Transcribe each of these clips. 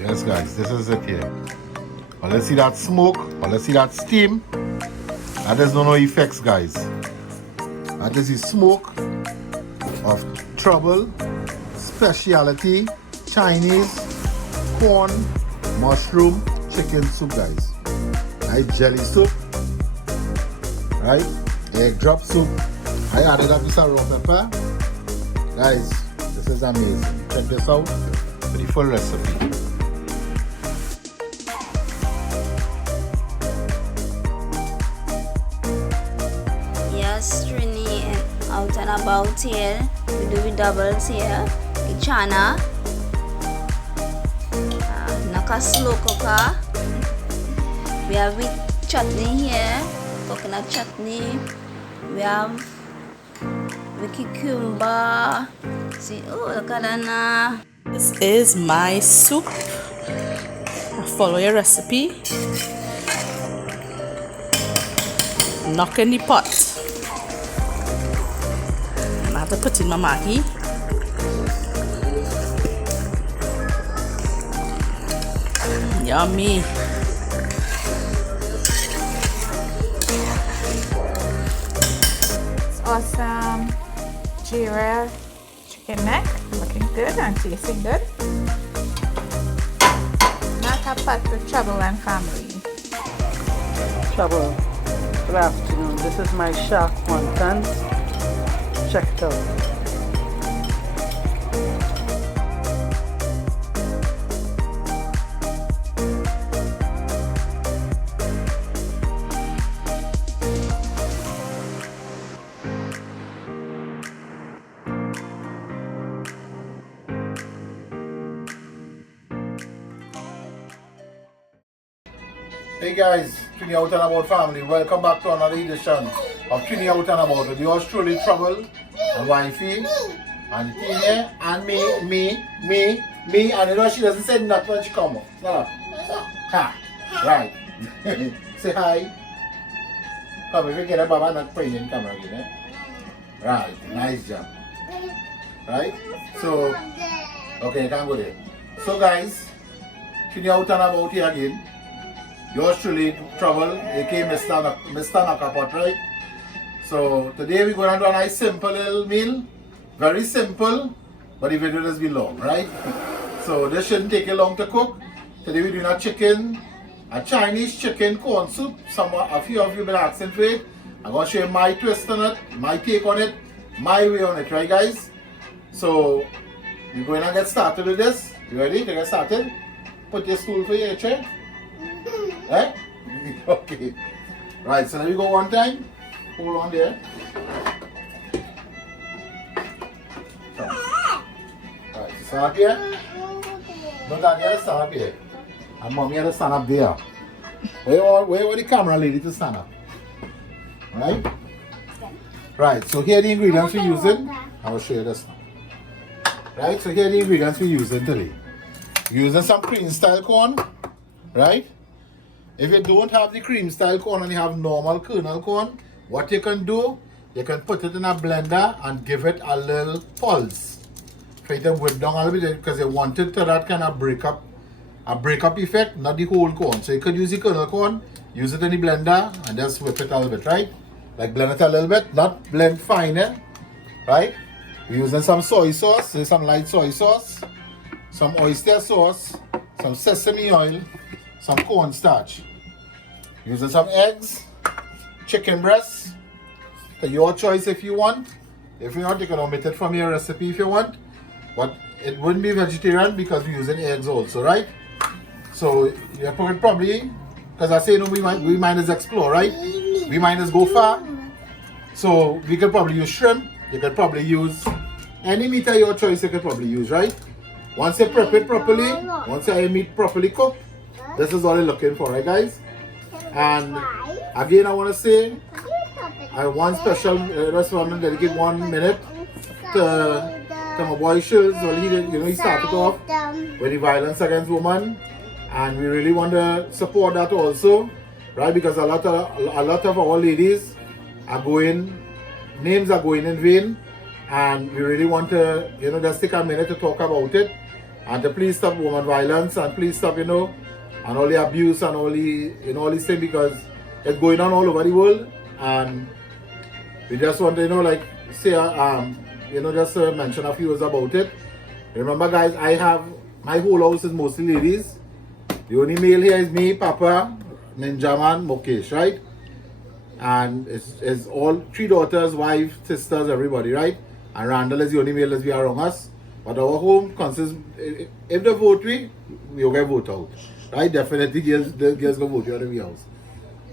Yes, guys, this is it here. Well, let's see that smoke. Well, let's see that steam. That is no effects, guys. That is the smoke of Trouble specialty Chinese corn mushroom chicken soup, guys. Right, jelly soup. Right, egg drop soup. I added up this raw pepper. Guys, this is amazing. Check this out for the full recipe. Yes, Trini and out and about here. We do the doubles here. The chana. Naka slow cooker. We have with chutney here. Coconut chutney. We have with cucumber. See, oh, look at that. This is my soup. Follow your recipe. Knock in the pot. I have to put in my Maggi. Yummy. It's awesome. Jira chicken neck, looking good and tasting good. Not a pot for Trouble and family. Trouble. Good afternoon. This is my shark wonton. Check it out. Hey guys, Trini Out and About family, welcome back to another edition of Trini Out and About with yours truly, Trouble, and Wifey, and Tina, and me, and you know she doesn't say nothing when she come up. No. Ha, right. Say hi. Come, if you get a baba not praying in camera again, eh? Right, nice job. Right? So, okay, you can go there. So guys, Trini Out and About here again. Yours truly, Trouble, aka Mr. Nakapot, right? So today we're going to do a nice simple little meal. Very simple, but the video does be long, right? So this shouldn't take you long to cook. Today we're doing a Chinese chicken corn soup. A few of you have been asking for it. I'm going to show you my twist on it, my take on it, my way on it, right guys? So we're going to get started with this. You ready to get started? Put your stool for your chair. Eh? Okay. Right, so let me go one time. Hold on there. So. Right, so stand up here. No, Daddy had to stand up here. And Mommy had to stand up there. Where the camera lady to stand up? Right? Right, so here are the ingredients we're using. I will show you this now. Right, so here are the ingredients we're using today. We're using some cream style corn. Right? If you don't have the cream style corn and you have normal kernel corn, what you can do, you can put it in a blender and give it a little pulse. For it to whip down a little bit because you want it to that kind of break up effect, not the whole corn. So you could use the kernel corn, use it in the blender and just whip it a little bit, right? Like blend it a little bit, not blend fine, eh? Right? We're using some soy sauce, some light soy sauce, some oyster sauce, some sesame oil, some cornstarch. Using some eggs, chicken breasts. To your choice if you want. If you want, you can omit it from your recipe if you want. But it wouldn't be vegetarian because we're using eggs also, right? So you probably, because I say no, we might as explore, right? We might as go far. So we could probably use shrimp. You could probably use any meat of your choice. You could probably use, right? Once you prep it properly, once your meat properly cooked, this is all you're looking for, right guys? And again, I want to say, I have one special restaurant and dedicate 1 minute to my boy Shields. Well, he started off with the violence against women, and we really want to support that also, right? Because a lot of our ladies are names are going in vain, and we really want to, just take a minute to talk about it and to please stop woman violence and please stop, and all the abuse and all all these things, because it's going on all over the world. And we just want to, like, say, just mention a few words about it. Remember, guys, my whole house is mostly ladies. The only male here is me, Papa, Ninjaman, Mukesh, right? And it's all 3 daughters, wife, sisters, everybody, right? And Randall is the only male lesbian around us. But our home consists, if they vote we'll get vote out. Right? Definitely, the girls go vote out of the house.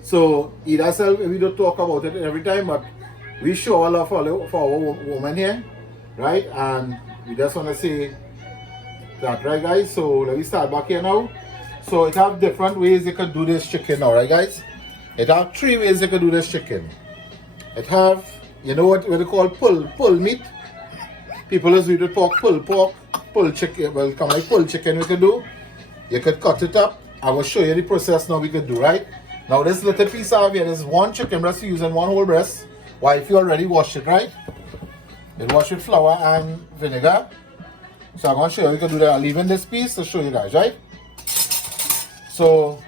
So, either self, we don't talk about it every time, but we show our love for our women here, right? And we just want to say that, right, guys? So, let me start back here now. So, it have different ways you can do this chicken now, right, guys? It have 3 ways you can do this chicken. It have, what they call pull meat. People is with pork, pull chicken. Well, come like pull chicken we can do. You could cut it up. I will show you the process now we can do, right? Now this little piece I have here is 1 chicken breast you use and 1 whole breast. Why, if you already washed it, right? You wash with flour and vinegar. So I'm going to show you how you can do that. I'll leave in this piece to show you guys, right? So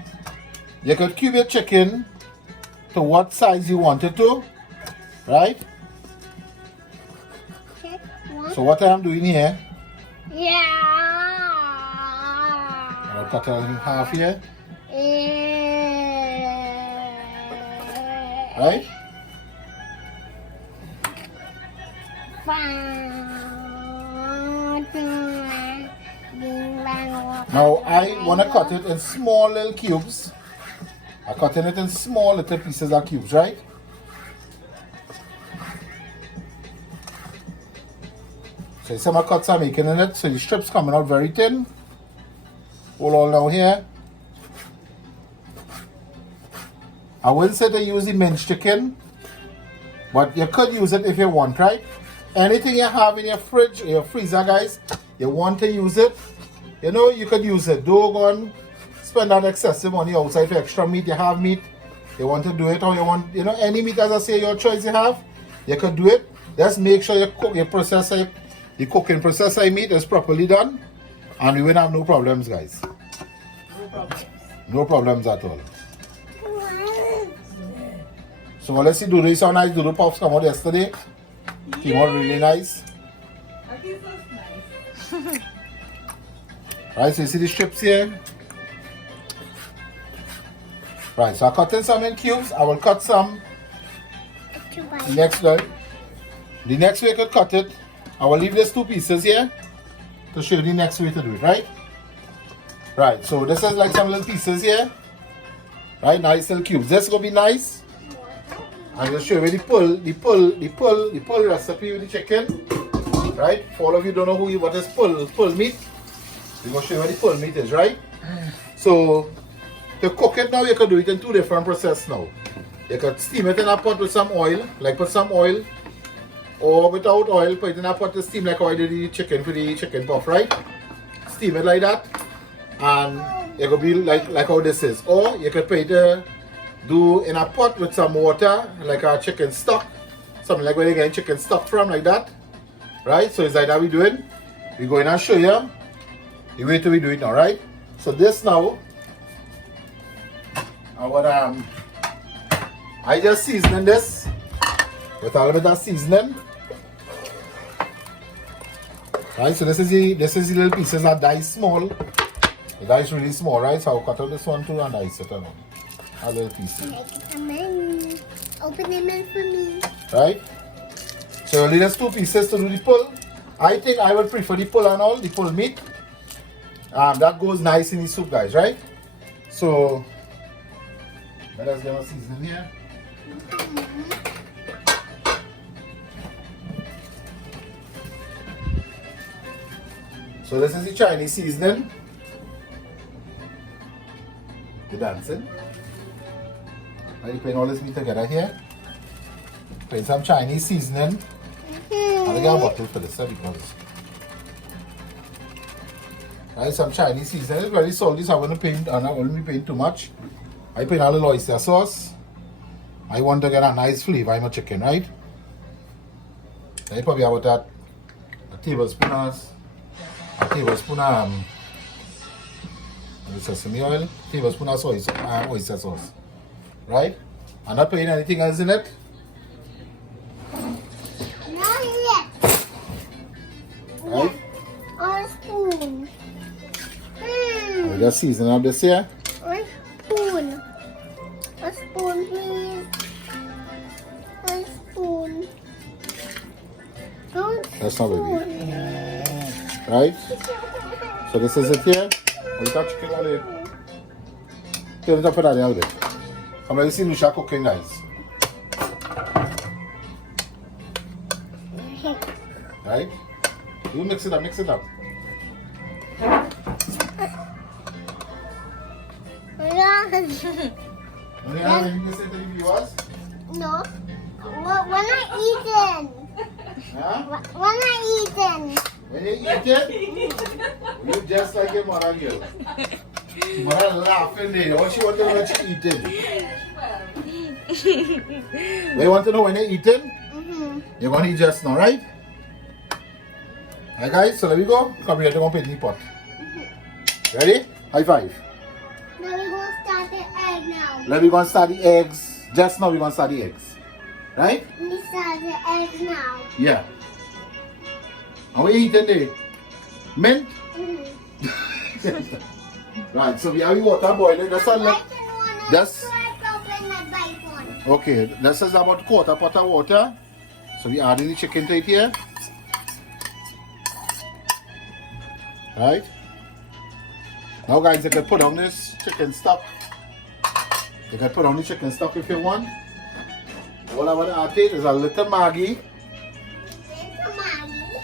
you could cube your chicken to what size you want it to, right? So what I'm doing here, I'll cut it in half here, right? Now I want to cut it in small little cubes. I'm cutting it in small little pieces of cubes, right? So some of cuts I'm making in it, so the strips coming out very thin. All down here. I wouldn't say to use the minced chicken, but you could use it if you want, right? Anything you have in your fridge or your freezer, guys, you want to use it, you could use it. Don't go and spend that excessive money outside for extra meat. You have meat, you want to do it, or you want, any meat, as I say, your choice you have, you could do it. Just make sure you cook your process. The cooking process I meat is properly done, and we will have no problems, guys. No problems at all. So let's see, Doodoo is so nice. Doodoo puffs come out yesterday. Came out really nice. Right, so you see the strips here? Right, so I'm cutting some in cubes. I will cut some next way. The next way I could cut it, I will leave these 2 pieces here to show you the next way to do it, right? Right, so this is like some little pieces here. Right, nice little cubes. This is going to be nice. I'm going to show you the pull recipe with the chicken. Right? For all of you don't know what is pull meat, we're going to show you what the pull meat is, right? So, to cook it now, you can do it in 2 different processes now. You can steam it in a pot with some oil, like put some oil, or without oil, put it in a pot to steam like how I did the chicken for the chicken puff, right? Steam it like that, and it will be like how this is. Or you could put it do in a pot with some water, like a chicken stock, something like where you get chicken stock from, like that, right? So it's like that we do it. We go in and show you the way to we do it now, right? So this now, I just seasoning this with a little bit of seasoning. Right, so this is the little pieces that dice small. The dice really small, right? So I'll cut out this one too and dice it on a little piece. Open them in for me. Right? So only there's 2 pieces to do the pull. I think I would prefer the pull and all, the pull meat. That goes nice in the soup, guys, right? So let us get our seasoning here. So this is the Chinese seasoning. The dancing. Right, you put all this meat together here. Put some Chinese seasoning. I'll get a bottle for this because right, some Chinese seasoning. It's very salty, so I won't be paying too much. I put a little oyster sauce. I want to get a nice flavor in my chicken, right? I probably about a tablespoon a tablespoon sesame oil, tablespoon of oyster sauce. Right? I'm not putting anything else in it. Not yet. Right? Or a spoon. We just season up this here. One spoon. A spoon, please. One spoon. Don't That's not spoon. baby. Right? So this is it here. We got chicken on it. Turn it up for that a little bit. I'm going to see Lucia cooking, guys. Right? You mix it up, mix it up. Yeah. Do you have anything to say to the viewers? No. When I eaten. Huh? When I eaten. When you eat it, you just like your mother girl. Mother laughing there. All she wants to know when she eating. What you want to know when you're eating? You're going to eat just now, right? Alright guys, so there we go. Come here, to go put in the pot. Ready? High five. Now we're going to start the egg now. Now we're going to start the eggs. Just now we're going to start the eggs. Right? We start the egg now. Yeah. And what you eating there? Mint? Right, so we have the water boiling. That's all. Just okay. This is about quarter pot of water. So we adding the chicken to it here. Right. Now, guys, you can put on this chicken stock. You can put on the chicken stock if you want. All I want to add to it is a little Maggi.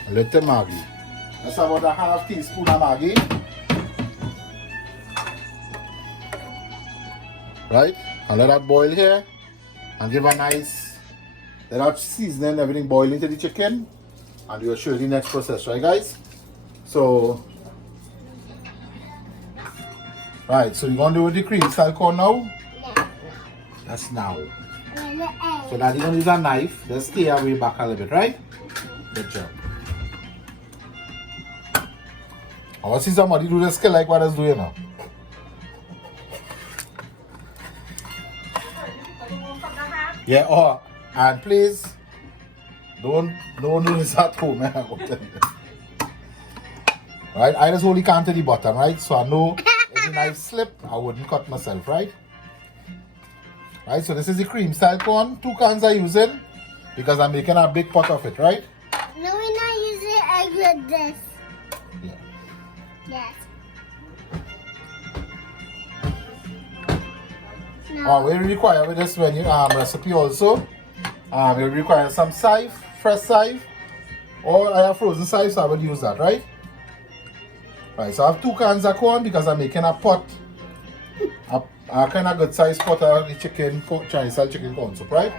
A little Maggi. That's about a half teaspoon of Maggi. Right? And let that boil here. And give a nice, let that seasoning, everything boil into the chicken. And we'll show you the next process, right guys? So, right, so you're going to do with the cream style corn now? Yeah. That's now. And the egg. So that you're going to use a knife. Just stay away back a little bit, right? Good job. I want to see somebody do the skill like what I was doing now. Yeah, oh, and please, don't do this at home, man. Right, I just only can't to the bottom, right? So I know if the knife slip, I wouldn't cut myself, right? Right, so this is the cream style corn. 2 cans I'm using because I'm making a big pot of it, right? No, we're not using egg with this. Yeah. Yes. We require with this menu recipe also. We require some scythe, fresh scythe, or I have frozen scythe, so I will use that, right? Right, so I have 2 cans of corn because I'm making a pot, a kind of good size pot of the chicken, Chinese style chicken corn soup, right?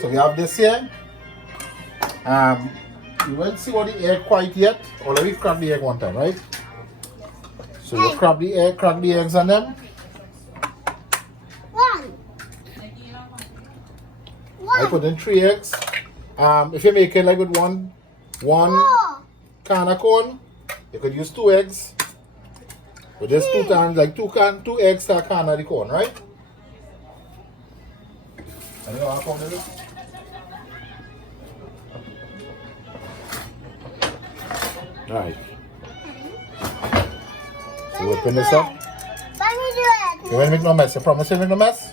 So we have this here. You won't see what the egg quite yet, or let me crack the egg one time, right? So you crack the eggs on them. I put in 3 eggs. If you make it like with one can of corn, you could use 2 eggs. But just 2 times, like 2 eggs to a can of the corn, right? I don't know how corn is it? Right. So open this up. Let me do it. You won't make no mess. You promise you make no mess?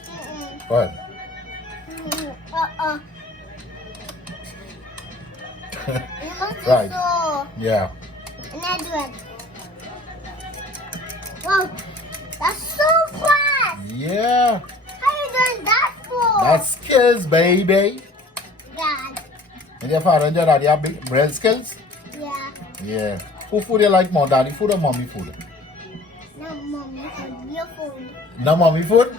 Go ahead. You must Right. so. Yeah. And I do it. Wow, that's so fast. Yeah. How are you doing that for? That's skills, baby. Dad. And your father and your daddy have big bread skills? Yeah. Yeah. Who food you like more, daddy food or mommy food? No, mommy, food. Your food. No mommy food?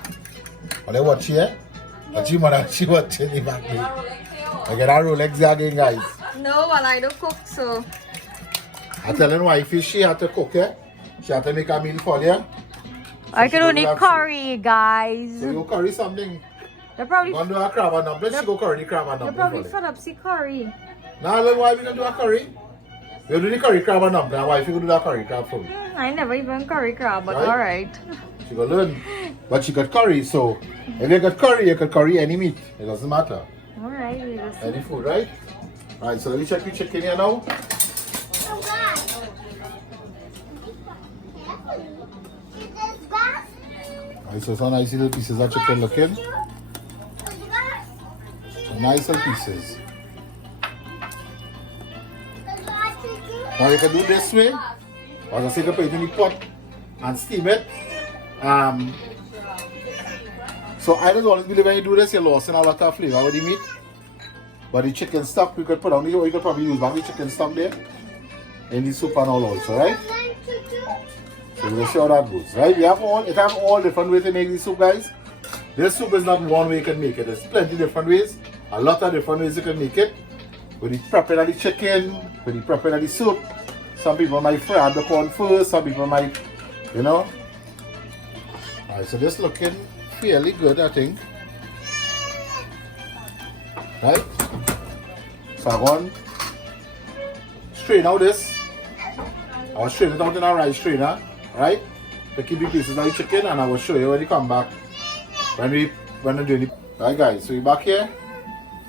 Or they watch here? But she mother, she watching the back there. I get that Rolex again, guys. No, well, I don't cook, so. I telling wifey she had to cook, yeah? She had to make a meal for you. I she can don't only have curry, guys. So you curry something. They're probably You want to do a crab and dumpling? She go curry the crab and they're dumpling probably for fed up see curry. Now, then why we gonna do a curry? You do the curry crab or not? My wife, you do that curry crab for me. I never even curry crab, but Right? alright. She got learn. But she got curry, so if you got curry, you can curry any meat. It doesn't matter. Alright, we will see. Any food, right? Alright, so let me check the chicken here now. Oh, God. Carefully. It is grass. Alright, so some nice little pieces of chicken looking. It's grass. So nice little pieces. It's grass chicken. Now you can do this way. As I say, you can put it in the pot and steam it. So I don't always believe when you do this, you're losing a lot of flavor with the meat. But the chicken stock, you could put on the, or you could probably use back the chicken stock there in the soup and all also, right? So we'll see how that goes, right? It have all different ways to make this soup, guys. This soup is not one way you can make it. There's plenty different ways. A lot of different ways you can make it. With the prepping of the chicken, with the prepping of the soup. Some people might fry the corn first, some people might, you know. Alright, so this looking fairly good, I think. Right? So I'm going to strain out this. I'll strain it out in a rice strainer, right? To keep the pieces of the chicken, and I will show you when you come back. When we do it. Right guys, so we're back here.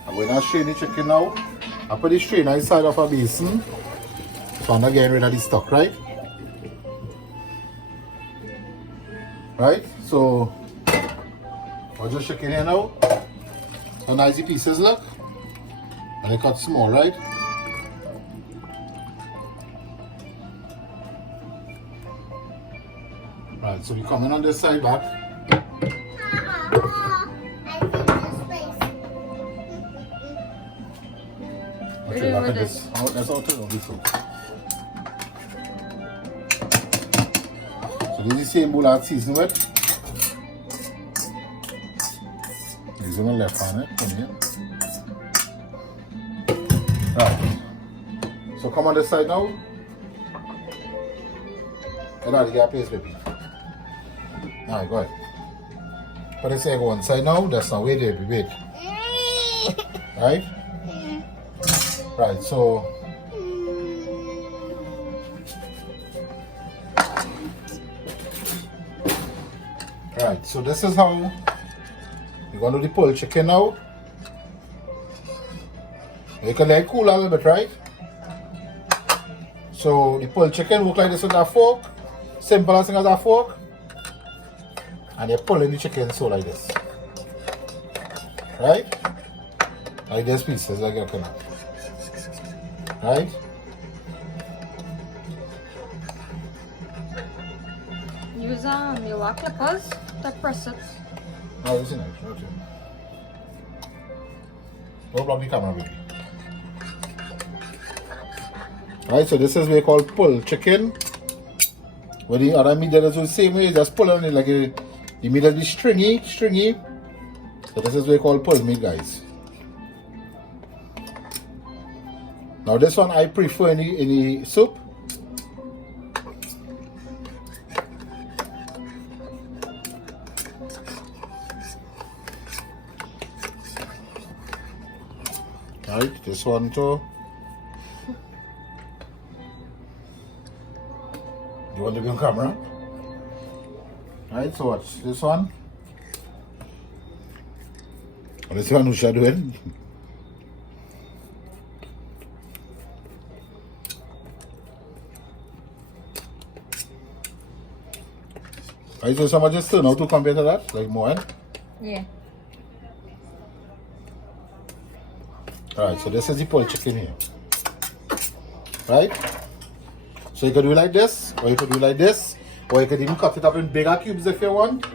I'm going to strain the chicken now. I put the strainer inside of a basin. So I'm not getting rid of the stock, right? Right? So I'll just chicken here now. How nice the pieces look. And they cut small, right? Right, so we come in on this side back. Okay, back at this. Let's all turn on this one. So this is the same bowl I'll season with. Using my left hand, from here. Right. So come on this side now. Get out of your place, baby. Alright, go ahead. Put this egg on one side now. That's not way there, baby. Right? Right, so right, so this is how you're gonna do the pulled chicken now. You can let it cool a little bit, right? So the pulled chicken work like this with a fork, simple as a fork, and you're pulling the chicken so like this, right? Like this pieces like you're looking at. Right? Use your lock clippers to press it. Oh, isn't it? Okay. Don't block the camera, baby. Right, so this is what we call pull chicken. When the other meat that is the same way, just pull on it like the meat will be stringy. So this is what we call pull meat, guys. Now this one I prefer in the soup. Right, this one too. You want to be on camera? Right, so watch this one. And this one Usha doing. Right, so someone just turn out to compare to that, like more. Yeah. Alright, so this is the pulled chicken here. Right? So you can do it like this, or you can do it like this, or you can even cut it up in bigger cubes if you want.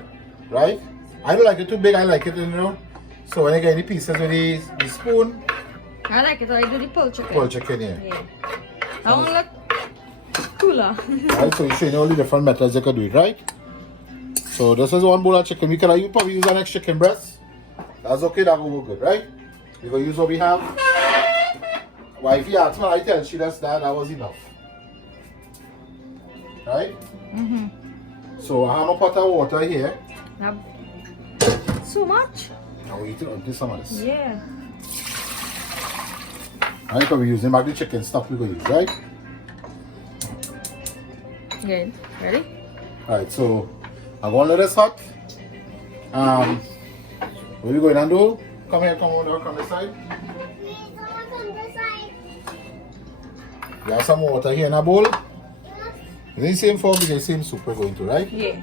Right? I don't like it too big, I like it, you know. So when you get the pieces with the spoon, I like it. I do the pulled chicken. pulled chicken here. Yeah. I want to look cooler. Right? So you show you all the different methods you can do it, right? So this is one bowl of chicken. You probably use an extra chicken breast. That's okay, that will work good, right? We gonna use what we have. Well, if you ask me, I tell she that was enough. Right? So I have a pot of water here. Now, so much? Now we eat it on this some of this. Yeah. Right, because we're using back the chicken stock we're gonna use, right? Good. Ready? Alright, so I'm gonna let this hot. What are we going to do? Come here, come over, come this side. Please, someone come this side. You have some water here in a bowl. Is it the same form? The same soup we're going to, right? Yeah.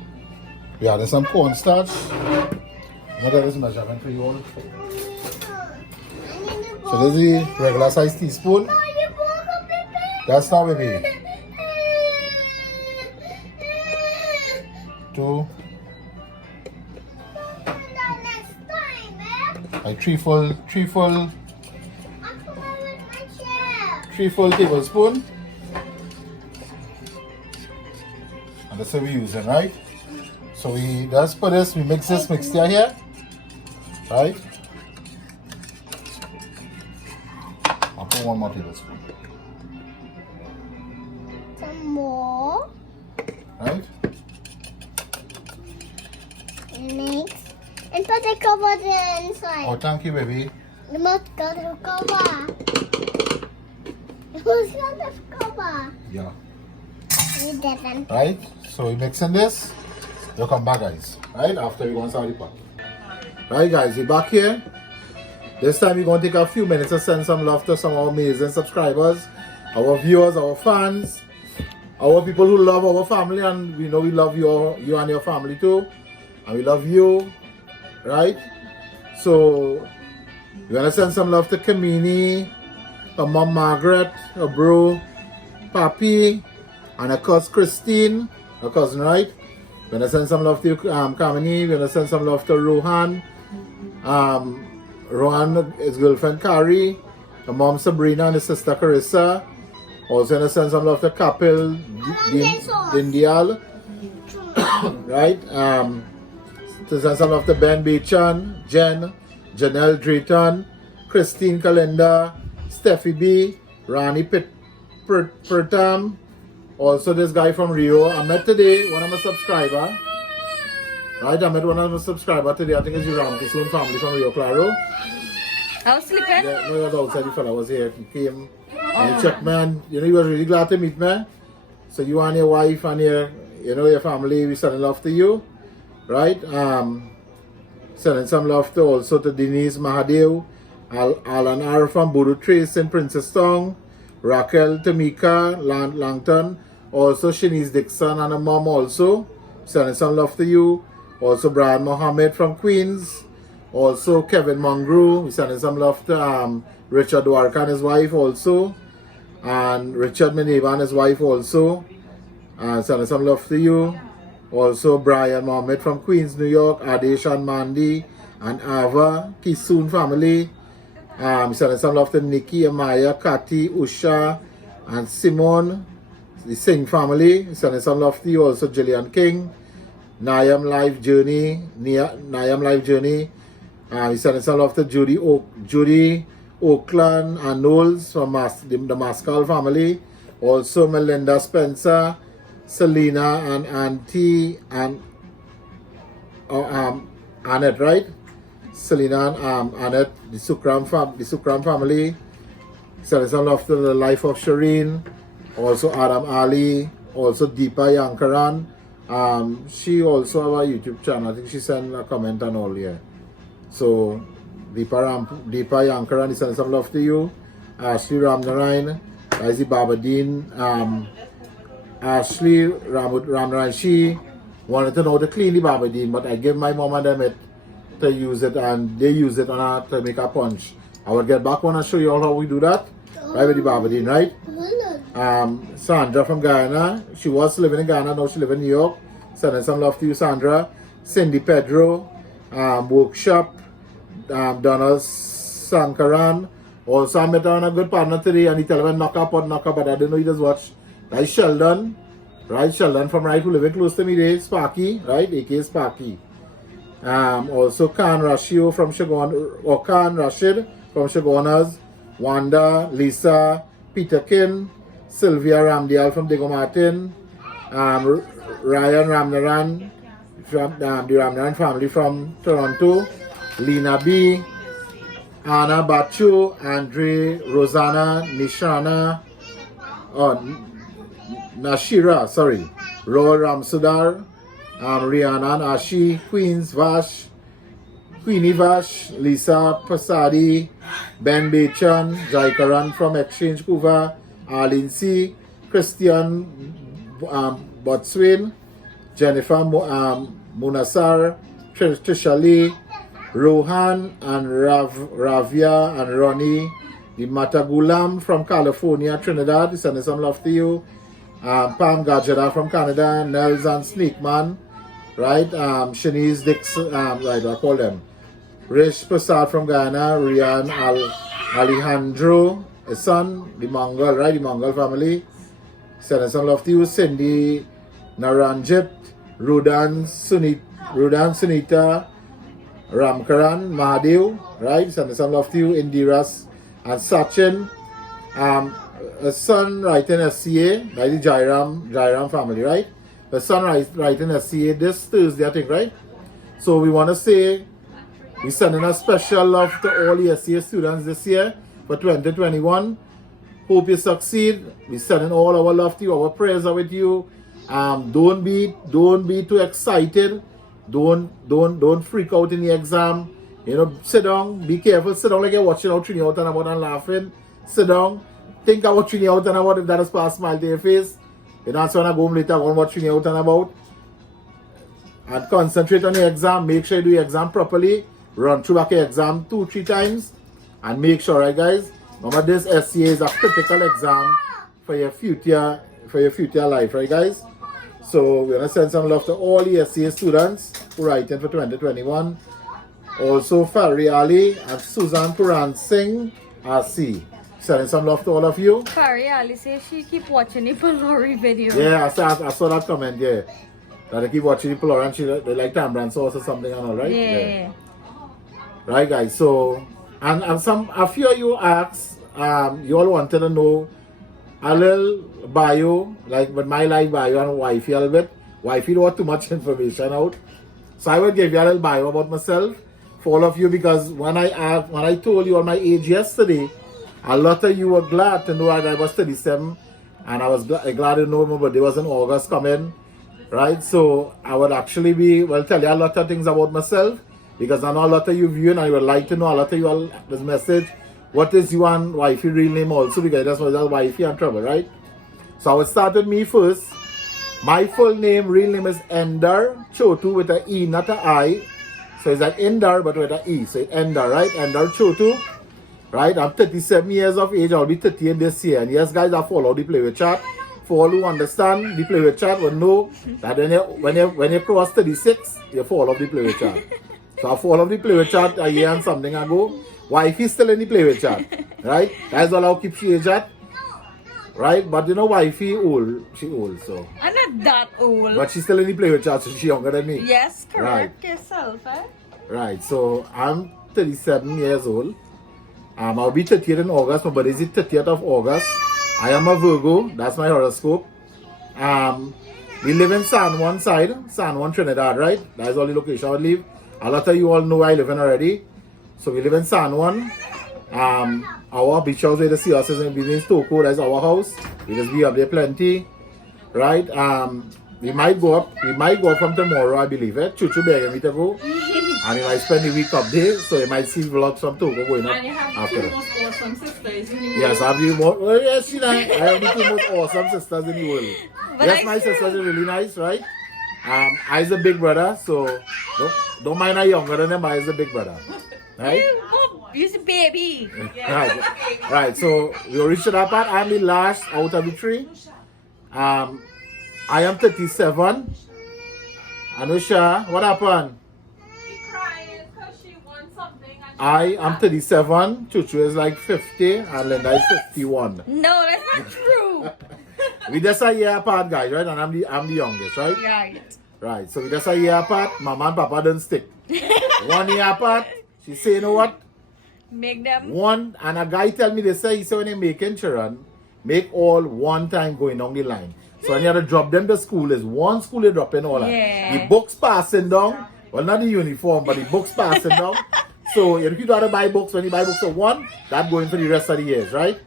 We added some cornstarch. I'm gonna get this measurement for you all. So this is the regular size teaspoon. That's not baby. 2 like 3 full tablespoon. And that's what we're using, right? So we just put this, we mix this mixture here, right? I'll put 1 more tablespoon, Some more. right? Mix. And put the cover inside. Oh, thank you, baby. You must got the cover. Who's got the cover? Yeah. We didn't. Right? So we're mixing this. We'll come back, guys. Right? After we go inside the pot. Right, guys, we're back here. This time we're going to take a few minutes to send some love to some of our amazing subscribers, our viewers, our fans, our people who love our family, and we know we love you and your family too. And we love you. Right? So we're going to send some love to Kamini, her mom Margaret, her bro Papi, and her cousin Christine, her cousin, right? We're gonna send some love to Kamini. We're gonna send some love to Rohan. Rohan, his girlfriend Carrie, her mom Sabrina, and his sister Carissa. Also gonna send some love to Kapil Dindial, right? To send some love to Ben Bechan, Jen, Janelle Drayton, Christine Kalenda, Steffi B, Rani Pertam. Also this guy from Rio. I met today one of my subscriber. Right, I met one of my subscriber today. I think it's your Ramkisoon family from Rio Claro. I was sleeping. Yeah, no, the outside the fella was here. He came and he checked me, and you know, he was really glad to meet me. So you and your wife and your family, we sending love to you. Right? Sending some love to also to Denise Mahadev, Alan R from Bodo Trace in Princess Town, Raquel Tamika Langton, also Shanice Dixon and her mom also. Sending some love to you. Also Brian Mohammed from Queens. Also Kevin Mongru. We sending some love to Richard Dwarka and his wife also. And Richard Meneva and his wife also. And sending some love to you. Also Brian Mohammed from Queens, New York. Adesh and Mandy and Ava Kisoon family. Sending some love to Nikki, Amaya, Kati, Usha and Simone, the Singh family. Sending some love to you also Gillian King, Nayam Life Journey, Nayam Life Journey. Sending some love to Judy Oakland and Knowles from the Mascal family. Also Melinda Spencer, Selena and Auntie and Annette, right? Selena and Annette, the Sukram family. Sending some love to the Life of Shireen. Also Adam Ali. Also Deepa Yankaran. She also have a YouTube channel. I think she sent a comment and all here. So Deepa Yankaran is sending some love to you. Ashley Ramnarayan, Razi Babadeen, Ashley Ramnarayan. She wanted to know to clean the Babadeen, but I gave my mom and them it to use it, and they use it to make a punch. I will get back and show you all how we do that. Right with the Babadeen, right? Sandra from Guyana. She was living in Ghana, now she lives in New York. Sending some love to you, Sandra. Cindy Pedro, Workshop, Donald Sankaran. Also, I met her on a good partner today, and he tell me knock up, but I didn't know he does watch. That's Sheldon, right? Sheldon from who living close to me there, Sparky, right? aka Sparky. Also Khan Rashid from Shagon, or Khan Rashid from Shagonas, Wanda, Lisa, Peterkin, Sylvia Ramdial from Diego Martin, Ryan Ramnaran from the Ramnaran family from Toronto, Lena B, Anna Bachu, Andre, Rosanna, Nishana, Nashira, sorry. Roy Ramsudar, Rihanna Ashi, Queens Vash, Queenie Vash, Lisa Pasadi, Ben Bechan, Jaikaran from Exchange Kuva, Arlene C, Christian Botswin, Jennifer Munasar, Trisha Lee, Rohan and Ravia and Ronnie, the Matagulam from California, Trinidad, sending some love to you. Pam Gajara from Canada, Nels and Sneakman, right? Shanice Dixon, right, I call them. Rish Prasad from Guyana, Rian Alejandro, his son, the Mongol, right? The Mongol family. Sending some love to you. Cindy Naranjit, Rudan Sunita, Ramkaran, Mahadev, right? Sending some love to you. Indiras and Sachin. A son writing SCA, right? The Jairam family, right? The son writing SCA this Thursday, I think, right? So we want to say we're sending a special love to all the SCA students this year for 2021. Hope you succeed. We're sending all our love to you. Our prayers are with you. Don't be too excited. Don't freak out in the exam. You know, sit down. Be careful. Sit down like you're watching out Trini out and about and laughing. Sit down. Think about Trini out and about if that is past smile to your face. You don't want to go home later and watch Trini out and about. And concentrate on your exam. Make sure you do your exam properly. Run through back your exam 2-3 times. And make sure, right guys? Remember this SCA is a critical exam for your future life, right guys? So we're gonna send some love to all the SCA students who are writing for 2021. Also Fari Ali and Susan Puran Singh RC. Sending some love to all of you. Fari Ali says she keep watching the Palori video. Yeah, I saw that comment, yeah. That they keep watching the Palori and they like tamarind sauce or something and all, right? Yeah. Right guys, so and a few of you asked, you all wanted to know a little bio, like with my life bio and wifey a little bit. Wifey don't want too much information out. So I will give you a little bio about myself for all of you, because when I told you all my age yesterday, a lot of you were glad to know that I was 37, and I was glad to know my birthday was in August coming, right? So I would actually tell you a lot of things about myself, because I know a lot of you viewing and I would like to know a lot of you all this message. What is you and wifey real name also, because that's wifey and trouble, right? So I would start with me first. My full name, real name is Endar Chotu with an E, not an I. So it's like Endar but with an E. So it's Endar, right? Endar Chotu. Right? I'm 37 years of age. I'll be 38 this year. And yes, guys, I follow the Play With Chat. For all who understand the Play With Chat will know that when you cross 36, you fall off the Play With Chat. So I fall off the Play With Chat a year and something ago. Wifey's still in the Play With Chat. Right? That's all I'll keep she age at. Right? But you know, wifey old. She old, so. I'm not that old. But she's still in the Play With Chat, so she's younger than me. Yes, correct yourself, eh? Right, so I'm 37 years old. I'll be 30th in August. My birthday is the 30th of August. I am a Virgo. That's my horoscope. We live in San Juan side. San Juan, Trinidad, right? That's all the location I would live. A lot of you all know I live in already. So we live in San Juan. Our beach house where the see us is in Stoko. That's our house. We just be up there plenty. Right? We might go up from tomorrow, I believe. Chuchu begging me to go. And you might spend the week up there, so you might see vlogs from Togo going up. And you have after the that. two most awesome sisters in the world. Yes, I have the two most awesome sisters in the world. Yes, my sisters are really nice, right? I's a big brother, so don't mind I younger than them. I's the big brother, right? You're a baby. Right. So we reached that part. I'm the last out of the three. I am 37. Anusha, what happened? I am 37, Chuchu is like 50, and Linda is 51. No, that's not true. We just a year apart, guys, right? And I'm the youngest, right? Right. Right. So we just a year apart. Mama and Papa don't stick. 1 year apart. She say, you know what? Make them. And a guy tell me, he say when you making children, make all one time going down the line. So when you have to drop them to school, is one school you drop in all that. Yeah. The books passing down. Well, not the uniform, but the books passing down. So if you got to buy books, when you buy books for one, that going for the rest of the years, right?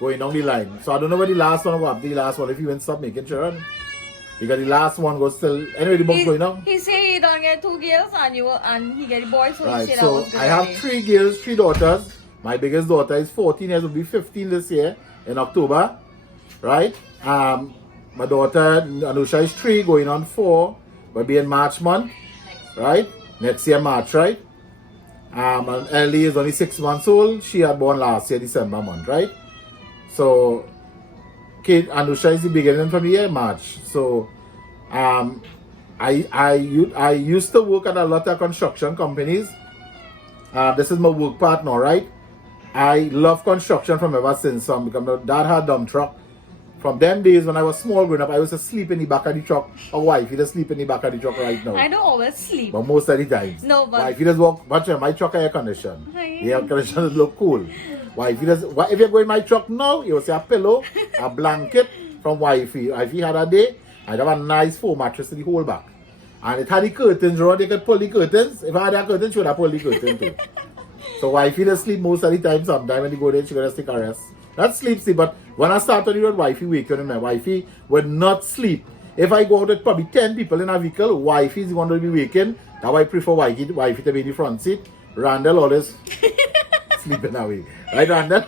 Going down the line. So I don't know where the last one will be. The last one, if you won't stop making children. Because the last one was still anyway the book going on. He say he don't get 2 girls and he get the boy, so he Right, say that so was good. I have idea. 3 girls, 3 daughters. My biggest daughter is 14 years, will be 15 this year in October. Right? My daughter Anusha is 3, going on 4, will be in March month. Right? Next year March, right? And Ellie is only 6 months old. She had born last year, December month, right? So Kate Anusha is the beginning from the year March. So I used to work at a lot of construction companies. This is my work partner, right? I love construction from ever since. Because my dad had dump truck. From them days when I was small growing up, I used to sleep in the back of the truck. Or wife, you just sleep in the back of the truck right now. I don't always sleep. But most of the times. No, but- Wife, you just walk, watch my truck air condition. Aye. The air condition look cool. Wife, you just, if you go in my truck now, you'll see a pillow, a blanket from wifey. Wifey had a day, I'd have a nice foam mattress in the whole back. And it had the curtains, right? They could pull the curtains. If I had a curtain, she would have pulled the curtain too. So wifey just sleep most of the time. Sometimes when you go there, she gonna take a rest. Not sleep, but when I start on the road, wifey wake up. My wifey would not sleep. If I go out with probably 10 people in a vehicle, wifey is going to be waking. That's why I prefer wifey to be in the front seat. Randall always sleeping away. Right, Randall?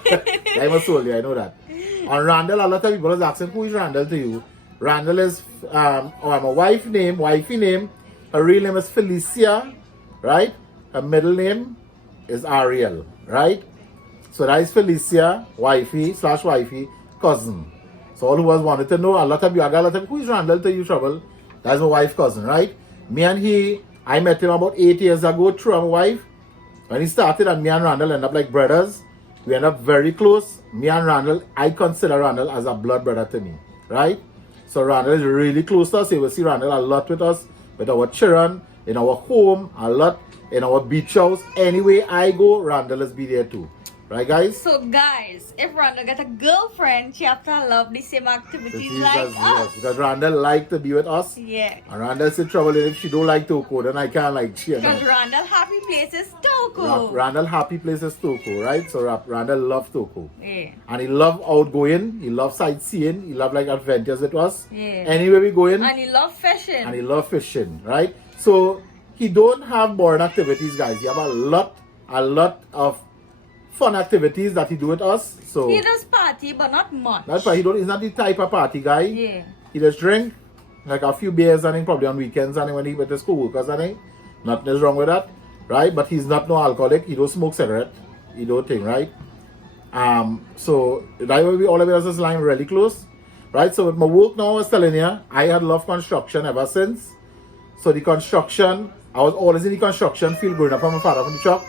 I'm a soldier, I know that. And Randall, a lot of people is asking, who is Randall to you? Randall is my wifey name. Her real name is Felicia, right? Her middle name is Ariel, right? So that is Felicia, wifey cousin. So all who was wanted to know, a lot of you, I got a lot of, who is Randall to you, Trouble? That's my wife's cousin, right? Me and I met him about 8 years ago through my wife. When he started, and me and Randall ended up like brothers. We end up very close. Me and Randall, I consider Randall as a blood brother to me, right? So Randall is really close to us. You will see Randall a lot with us, with our children, in our home, a lot, in our beach house. Anyway I go, Randall is be there too. Right, guys? So guys, if Randall get a girlfriend, she have to love the same activities Because, like yes, us. because Randall like to be with us. Yeah. And Randall's in trouble, and if she don't like Toko, then I can't like she. Because Randall happy places Toko. Randall happy places Toko, right? So Randall love Toko. Yeah. And he love outgoing, he love sightseeing, he love like adventures with us. Yeah. Anywhere we go in, And he love fishing. and he love fishing, right? So he don't have boring activities, guys. He have a lot of fun activities that he do with us. So He does party, but not much. that's why he's not the type of party guy. Yeah. He just drink like a few beers and probably on weekends and when he with his co-workers and nothing is wrong with that, right? But he's not no alcoholic. He don't smoke cigarette. He don't think, right? So that way we all of us is lying really close, right? So with my work now, I was telling you, I had loved construction ever since. So the construction, I was always in the construction field growing up from my father from the shop.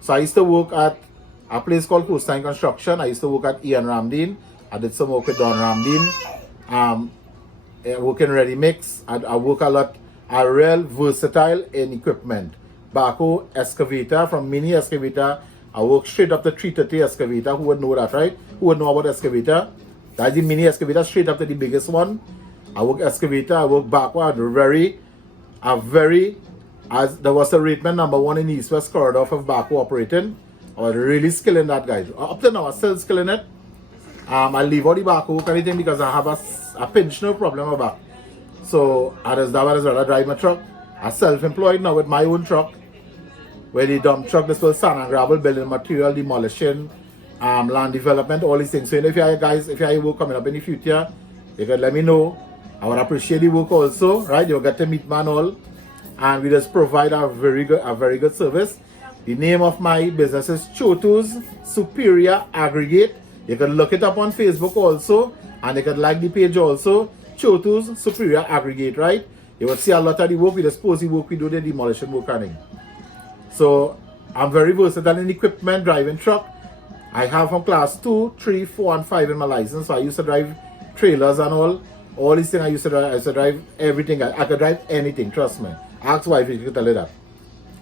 So I used to work at a place called Coastline Construction. I used to work at Ian Ramdeen. I did some work with Don Ramdeen. I work in ready mix. I work a lot. I'm real versatile in equipment. Backhoe, excavator, from mini excavator. I work straight up the 330 excavator. Who would know that, right? Who would know about excavator? That's the mini excavator straight up to the biggest one. I work excavator. I work backhoe. As there was a ratement #1 in East West Corridor of backhoe operating. I was really skilled in that, guys. Up to now, I'm still skilled in it. I leave all the backhoe kind of thing because I have a pinch nerve problem with back. So I just rather drive my truck. I'm self-employed now with my own truck. Where the dump truck, this was sand and gravel, building material, demolition, land development, all these things. So if you are guys, if you have work coming up in the future, you can let me know. I would appreciate the work also, right? You'll get to meet me and all. And we just provide a very good service. The name of my business is Chotu's Superior Aggregate. You can look it up on Facebook also, and you can like the page also. Chotu's Superior Aggregate, right? You will see a lot of the work, we dispose the work, we do the demolition work and thing. So I'm very versatile in equipment, driving truck. I have from class 2, 3, 4, and 5 in my license. So I used to drive trailers and all these things. I used to drive everything. I could drive anything, trust me. Ask wife if she could tell you that.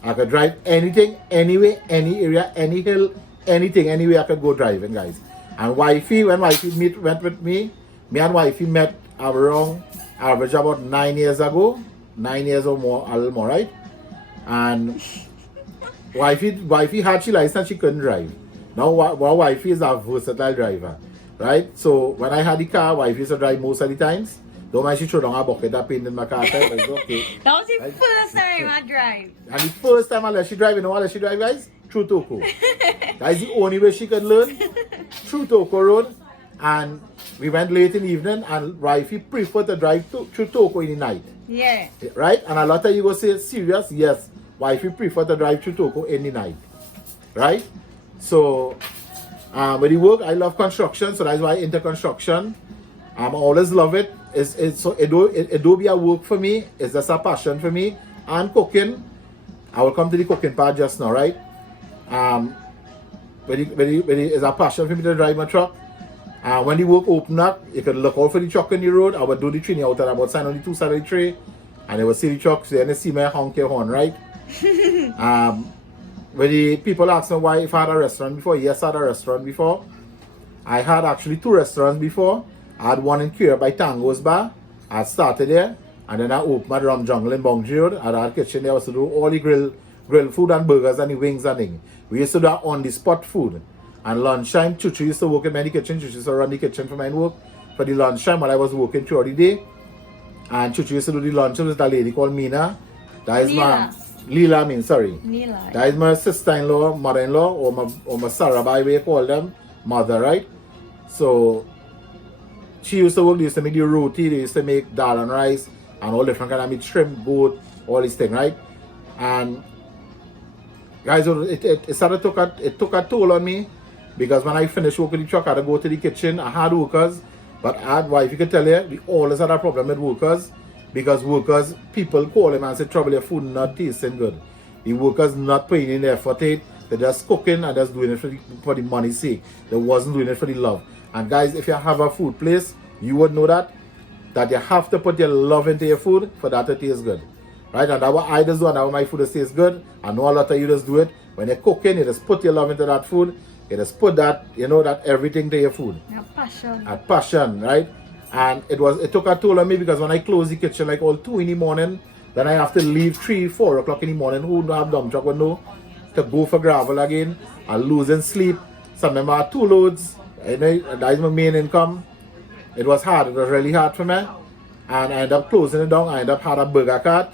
I could drive anything, anyway, any area, any hill, anything, anywhere I could go driving, guys. And wifey, when wifey went with me and wifey met around average about 9 years ago, 9 years or more, a little more, right? And wifey had she license, she couldn't drive. Now wifey is a versatile driver, right? So when I had the car, wifey used to drive most of the times. Don't mind she throw down a bucket of paint in my car, but it's okay. That was the Right. first time I drive. And the first time I let she drive, you know what she drive, guys? Through Toko. That is the only way she could learn. Through Toko Road. And we went late in the evening, and wifey preferred to drive through Toko in the night. Yeah. Right? And a lot of you go say, serious? Yes. Wifey prefer to drive through Toko in the night. Right? So, with the work, I love construction, so that's why I into construction. I always love it. So it do be a work for me. It's just a passion for me. And cooking, I will come to the cooking part just now, right? It's a passion for me to drive my truck. When the work open up, you can look out for the truck on the road. I would do the training out and I would sign on the two sides of the tray, and they would see the trucks, then they see my honk your horn, right? When the people ask me why if I had a restaurant before, yes, I had a restaurant before. I had actually 2 restaurants before. I had one in Kira by Tango's Bar. I started there, and then I opened my Rum Jungle in Bongji Road. I had a kitchen there. I used to do all the grill food and burgers and the wings and things. We used to do on the spot food. And lunchtime, Chuchu used to work in my kitchen. Chuchu used to run the kitchen for my work for the lunchtime while I was working throughout the day. And Chuchu used to do the lunch with a lady called Mina. That is my Leela, Neela. That is my sister-in-law, mother-in-law, or my Sarabai, we call them, mother, right? So she used to work, they used to make the roti, they used to make dal and rice, and all different kind of meat, shrimp, goat, all these things, right? And guys, it took a toll on me, because when I finished working the truck, I had to go to the kitchen. I had workers, but I had wife, you can tell you, we always had a problem with workers, because workers, people call them and say, trouble, your food not tasting good. The workers not putting in the effort, they're just cooking and just doing it for the money's sake. They wasn't doing it for the love. And guys, if you have a food place, you would know that you have to put your love into your food for that to taste good. Right? And that's what I just do, and that's why my food tastes good. I know a lot of you just do it. When you're cooking, you just put your love into that food. You just put that, that everything to your food. Passion. At passion, right? And it took a toll on me, because when I close the kitchen like all 2 in the morning, then I have to leave 3, 4 o'clock in the morning. Who don't have dump truck would know, to go for gravel again. I'm losing sleep. Some of them are 2 loads. And that is my main income. It was hard. It was really hard for me. And I ended up closing it down. I ended up had a burger cart.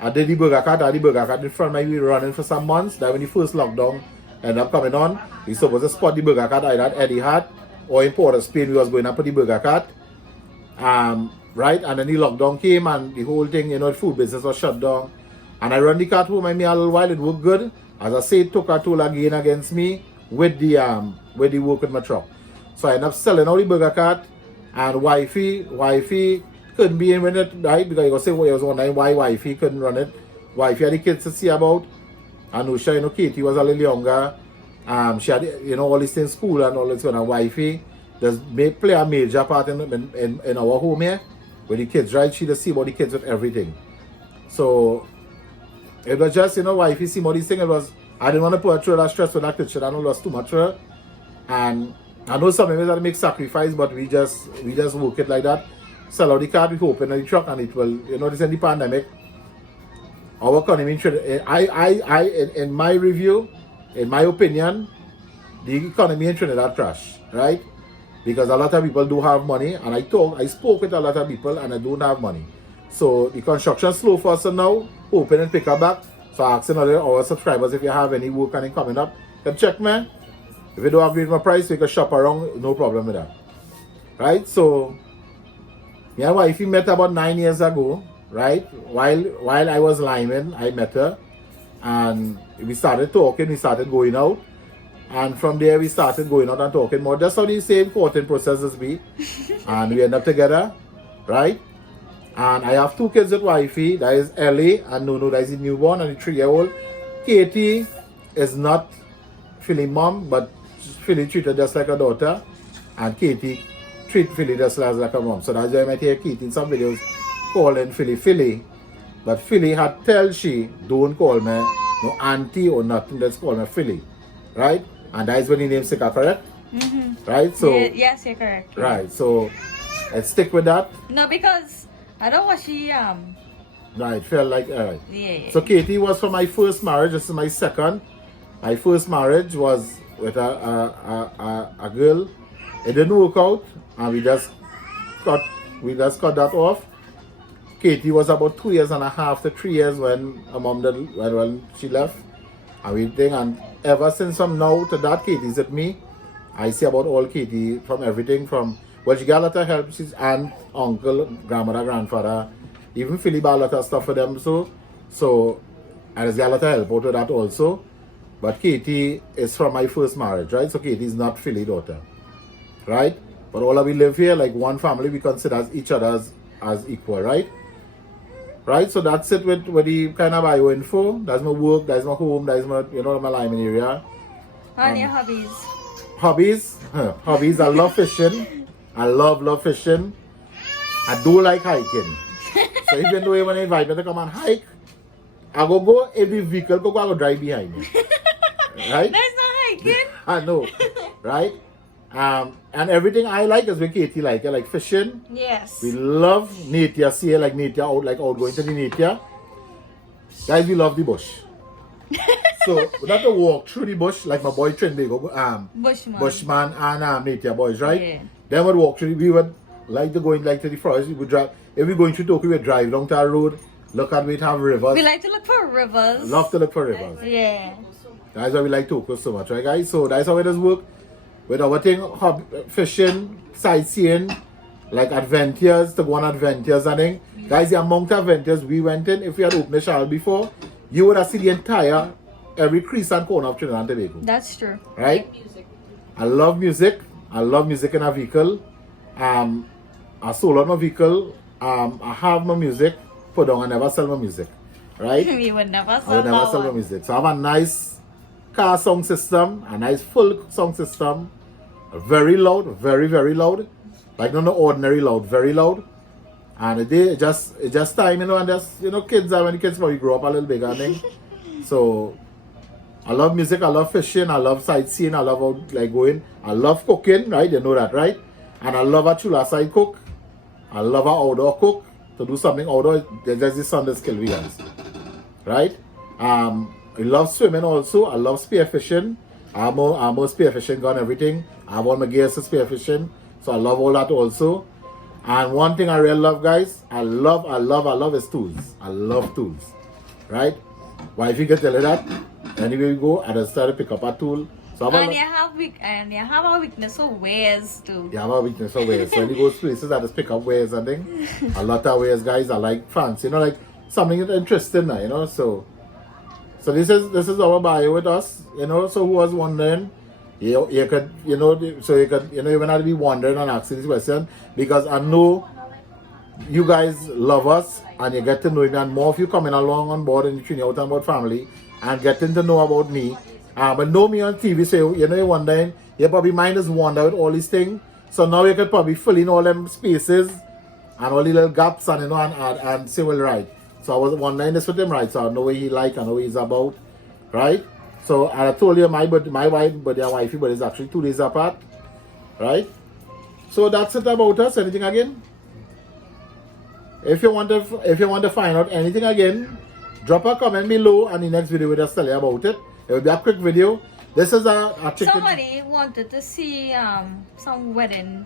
I did the burger cart. I had the burger cart in front of me running for some months. Then when the first lockdown ended up coming on, we supposed to spot the burger cart either at Eddie Hart or in Port of Spain. We was going up for the burger cart. Right? And then the lockdown came and the whole thing, the food business was shut down. And I run the cart home and me a little while. It worked good. As I say, it took a toll again against me with the work with my truck. So I ended up selling out the burger cart, and wifey couldn't be in with it, right? Because you go say, well, I was wondering why wifey couldn't run it. Wifey had the kids to see about. Anusha, Katie was a little younger. She had, all these things, school and all this, and wifey does play a major part in our home here with the kids, right? She does see about the kids with everything. So it was just, wifey see all these things. I didn't want to put her through that stress with that kitchen. I know it was too much for her. And I know some of us had to make sacrifice, but we just work it like that. Sell out the card, we open the truck, and it will, this in the pandemic. Our economy, in my review, in my opinion, the economy in Trinidad crashed, right? Because a lot of people do have money, and I spoke with a lot of people, and I don't have money. So the construction slow for us now, open and pick up back. So I ask our subscribers if you have any work and coming up, can check me. If you don't agree with my price, you can shop around, no problem with that. Right? So me and wifey met about 9 years ago, right? While I was liming, I met her, and we started talking, we started going out, and from there we started going out and talking more. Just how the same courting processes be, and we end up together, right? And I have 2 kids with wifey. That is Ellie and Nunu, that is the newborn, and the 3-year-old. Katie is not Philly mom, but Philly treat her just like a daughter, and Katie treat Philly just like a mom. So that's why I might hear Katie in some videos calling Philly. But Philly had tell she, don't call me no auntie or nothing, let's call me Philly. Right? And that is when the name Sika, correct? Mm-hmm. Right? So yes, you're correct. Right. So let's stick with that. No, because I don't want she Right, felt like alright. Yeah. So Katie was from my first marriage, this is my second. My first marriage was with a girl. It didn't work out, and we just got we just cut that off. Katie was about 2.5 to 3 years when her mom did, when she left. And we think, and ever since from now to that, Katie's with me. I see about all Katie from everything from, well, she got a lot of help. She's aunt, uncle, grandmother, grandfather, even Philly bought a lot of stuff for them. So, and she got a lot of help out of that also. But Katie is from my first marriage, right? So Katie is not Philly daughter, right? But all of we live here, like one family, we consider each other as equal, right? Right, so that's it with the kind of bio info. That's my work, that's my home, that's my, my Lyman area. And your hobbies? Hobbies, I love fishing. I love fishing. I do like hiking. So even though when they invite me to come and hike, I go every vehicle, I go drive behind me. Right? That's not hiking. I know, right? And everything I like is what Katie like. I like fishing. Yes. We love nature, see like nature, out going to the nature. Guys, we love the bush. So we have to walk through the bush like my boy Trendy, Bushman and nature boys, right? Yeah. Then we'd walk through. We would like to go in like to the forest. We would drive. If we're going through Tokyo, we drive along to our road. Look at we have rivers. We like to look for rivers. Love to look for rivers. Yeah. That's why we like Tokyo so much, right, guys? So that's how it does work. With our thing, fishing, sightseeing, like adventures, to go on adventures and thing. Guys, the amount of adventures we went in, if we had opened the channel before, you would have seen the entire, every crease and corner of Trinidad and Tobago. That's true. Right? I love music. I love music in a vehicle. I sold out my vehicle. I have my music put down. I never sell my music. Right? We would never I would never sell my music. So I have a nice car sound system, a nice full sound system. Very loud, very loud. Like not ordinary loud, very loud. And it's just time, and just kids are when the kids probably grow up a little bigger, I think. So I love music, I love fishing, I love sightseeing, I love going. I love cooking, right? You know that, right? And I love a chula side cook. I love a outdoor cook. To do something outdoor, there's this Sunday skill we guys. Right? I love swimming also. I love spearfishing. I'm a spearfishing gun, everything. I have all my gears to spearfishing. So I love all that also. And one thing I really love, guys, I love is tools. I love tools. Right? Wifey can tell you that. Anywhere we go, I just start to pick up a tool. So And you have a weakness for wares too. You have a weakness for wares. So when you go to places, I just pick up wares and things. A lot of wares, guys. I like fancy, like something interesting, So this is our bio with us, So who was wondering, you could, so you could, you're gonna be wondering and asking this question because I know you guys love us and you get to know me, and more of you coming along on board and you out about family and getting to know about me. But know me on TV, so you're wondering, your probably mind is wander with all these things. So now you could probably fill in all them spaces and all the little gaps and and say, well, right. So I was wondering this with him, right? So I know what he like, I know what he's about, right? So I told you my wife, but their wifey, but it's actually 2 days apart, right? So that's it about us. Anything again? If you want to find out anything again, drop a comment below, and the next video we'll just tell you about it. It will be a quick video. This is a chicken. Somebody wanted to see some wedding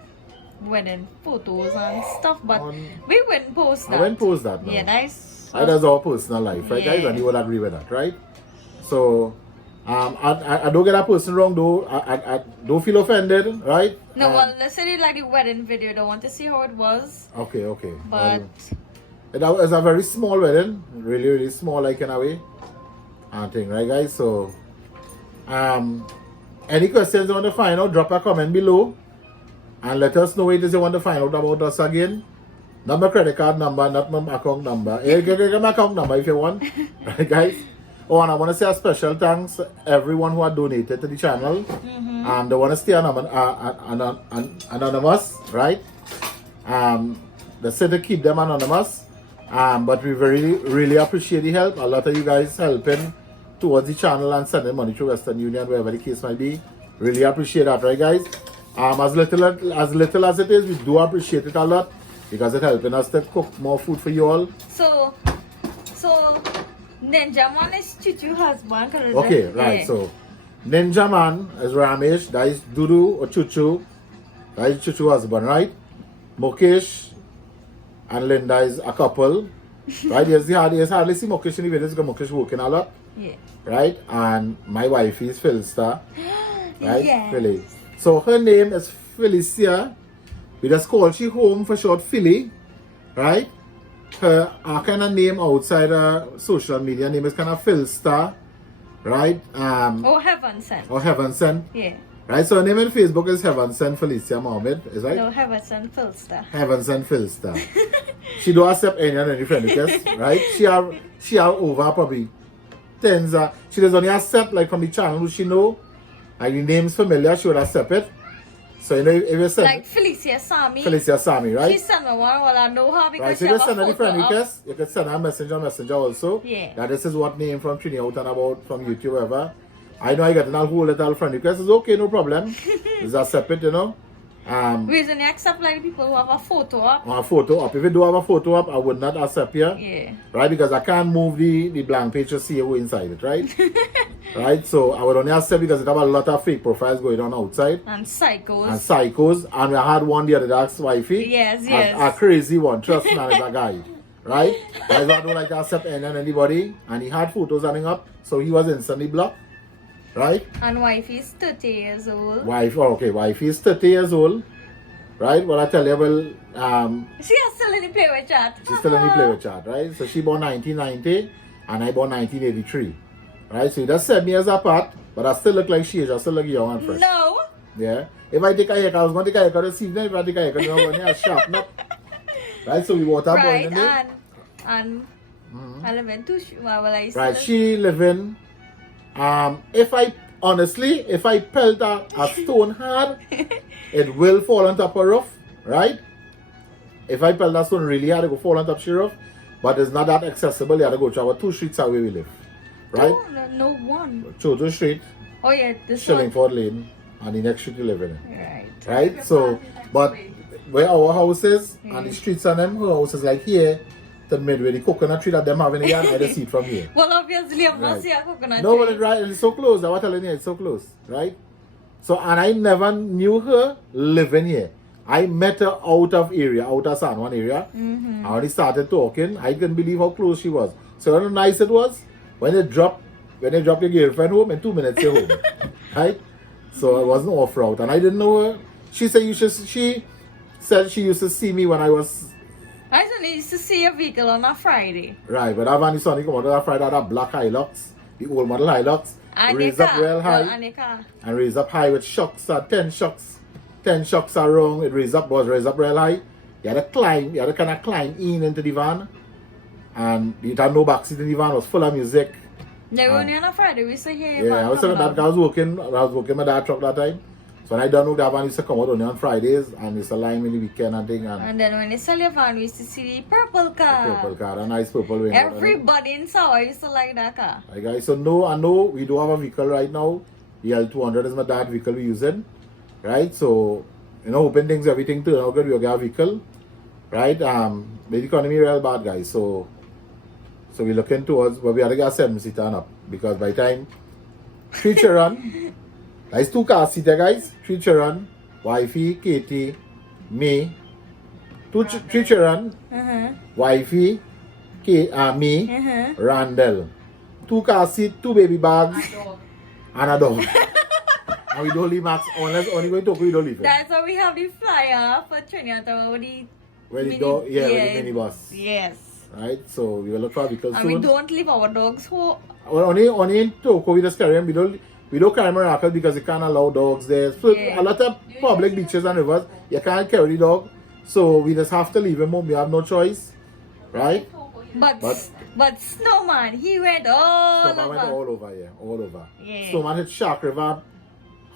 photos and stuff, but we wouldn't post that. I wouldn't post that. No. Yeah, that's our personal life, right, guys? And you will agree with that, right? So, I don't get that person wrong, though. I don't feel offended, right? No, well, let's say they like the wedding video. Don't want to see how it was. Okay. But it was a very small wedding, really small, like in a way, and thing, right, guys? So, any questions you want to find out, drop a comment below, and let us know what it is you want to find out about us again. Not my credit card number, not my account number. You can get my account number if you want, right, guys? Oh, and I want to say a special thanks to everyone who had donated to the channel. And they want to stay anonymous, right? They said to keep them anonymous. But we really appreciate the help. A lot of you guys helping towards the channel and sending money to Western Union, wherever the case might be. Really appreciate that, right, guys? As little as it is, we do appreciate it a lot because it's helping us to cook more food for you all. So Ninja Man is Chuchu's husband. Okay, right. Yeah. So Ninja Man is Ramesh. That is Dudu or Chuchu. That is Chuchu's husband, right? Mukesh and Linda is a couple. Right? There's hardly see Mukesh in the videos because Mukesh working a lot. Yeah. Right? And my wife is Philster. Right? Yes. Philly. So her name is Felicia. We just call she home for short Philly. Right? Her kind of name outside social media name is kind of Philster. Right? Oh, Heaven Sent. Or Heaven Sent. Yeah. Right? So her name on Facebook is Heaven Sent Felicia Mohammed. Is right? No, Heaven Sent Philster. Heaven Sent Philster. She don't accept any friend request. Right? She are over probably tens. She does only accept like from the channel who she know. Like the name's familiar, she would accept it. So you know if you send Like Felicia Sami. Felicia Sami, right? She sent me one, well, I know her because Right, so she you have can a send her the photo friend up. request. You can send her messenger also. Yeah. That this is what name from Trini out and about from YouTube, whatever. I know I got an whole little friend request. It's okay, no problem. It's accept it, you know. We only accept like people who have a photo up. On a photo up. If you do have a photo up, I would not accept you. Yeah. Right? Because I can't move the blank page to see who inside it, right? Right? So I would only accept because it have a lot of fake profiles going on outside. And psychos. And psychos. And we had one the other day, that's wifey. Yes, A yes. crazy one. Trust me, man, is a guy. Right? Guys, I don't like to accept anybody. And he had photos running up. So he was instantly blocked. Right? And wifey is 30 years old. Wifey is 30 years old. Right? Well, I tell you, She is still in the play with chat. she's still in the play with chat, right? So she born 1990 and I born 1983. Right? So you just 7 years apart, but I still look like she is. I still look young and fresh. No. Yeah. If I take a haircut, I was going to take a haircut this evening. If I take a haircut, I'm going to sharpen up. Right? So we water boiling Right, in there. and I live in Tush. Well, I Right, still- she live in. If I pelt a stone hard, it will fall on top of roof, right? If I pelt a stone really hard, it will fall on top of the roof, but it's not that accessible. You have to go travel 2 streets away we live, right? Oh, no one. Choto Street, Oh yeah, this one. Shillingford Lane, and the next street you live in, Right. right? So, but where our house is and the streets and them, her house is like here. The midway, the coconut tree that them have in the yard, I just see it from here. Well, obviously, I'm not Right. seeing a coconut No, tree. but it's right, it's so close. I was telling you, it's so close, right? So, and I never knew her living here. I met her out of San Juan area. I only started talking. I couldn't believe how close she was. So, how nice it was when they drop your girlfriend home in 2 minutes you're home, right? So, I wasn't off route, and I didn't know her. She said she said she used to see me when I was. I only used to see a vehicle on a Friday. Right, but I've only saw me come out that Friday, that black Hilux, the old model Hilux, And raised the up car. real high, And the car. and raised up high with shocks, 10 shocks. 10 shocks are wrong, it raised up real high. You had to kind of climb into the van, and it had no backseat in the van, it was full of music. They were only on a Friday, we used to hear your Yeah, man I was saying coming that up. I was working my dad truck that time. So when I done with that van, used to come out only on Fridays, and used to line in the weekend and thing, and And then when they sell your van, we used to see the purple car. purple car, a nice purple wing. Everybody in Sawa used to like that car. Right, guys, so no, I know we do have a vehicle right now. The L200 is my dad's vehicle we're using. Right, so, you know, hoping things, everything turn out good, we'll get a vehicle. Right, the economy real bad, guys, so we're looking towards, but we have to get a 7-seater up, because by the time 3 children, that's 2 car seater, guys, 3 children, wifey, Katie, me, 3 children, wifey, me, Randall. 2 car seat, 2 baby bags, and a dog. And we don't leave Max unless only going to talk, we don't leave him. That's why we have the flyer for Trinidad with the When the dog, with the minibus. Yes. Right, so we will look for vehicles And soon. we don't leave our dogs home. Well, only in Toko we just carry them. We don't carry Morocco because you can't allow dogs there. So Yeah. a lot of public beaches and rivers, you can't carry the dog. So we just have to leave him home. We have no choice. Right? But Snowman, he went all Snowman went over. all over here. All over. Yeah. Snowman hit Shark River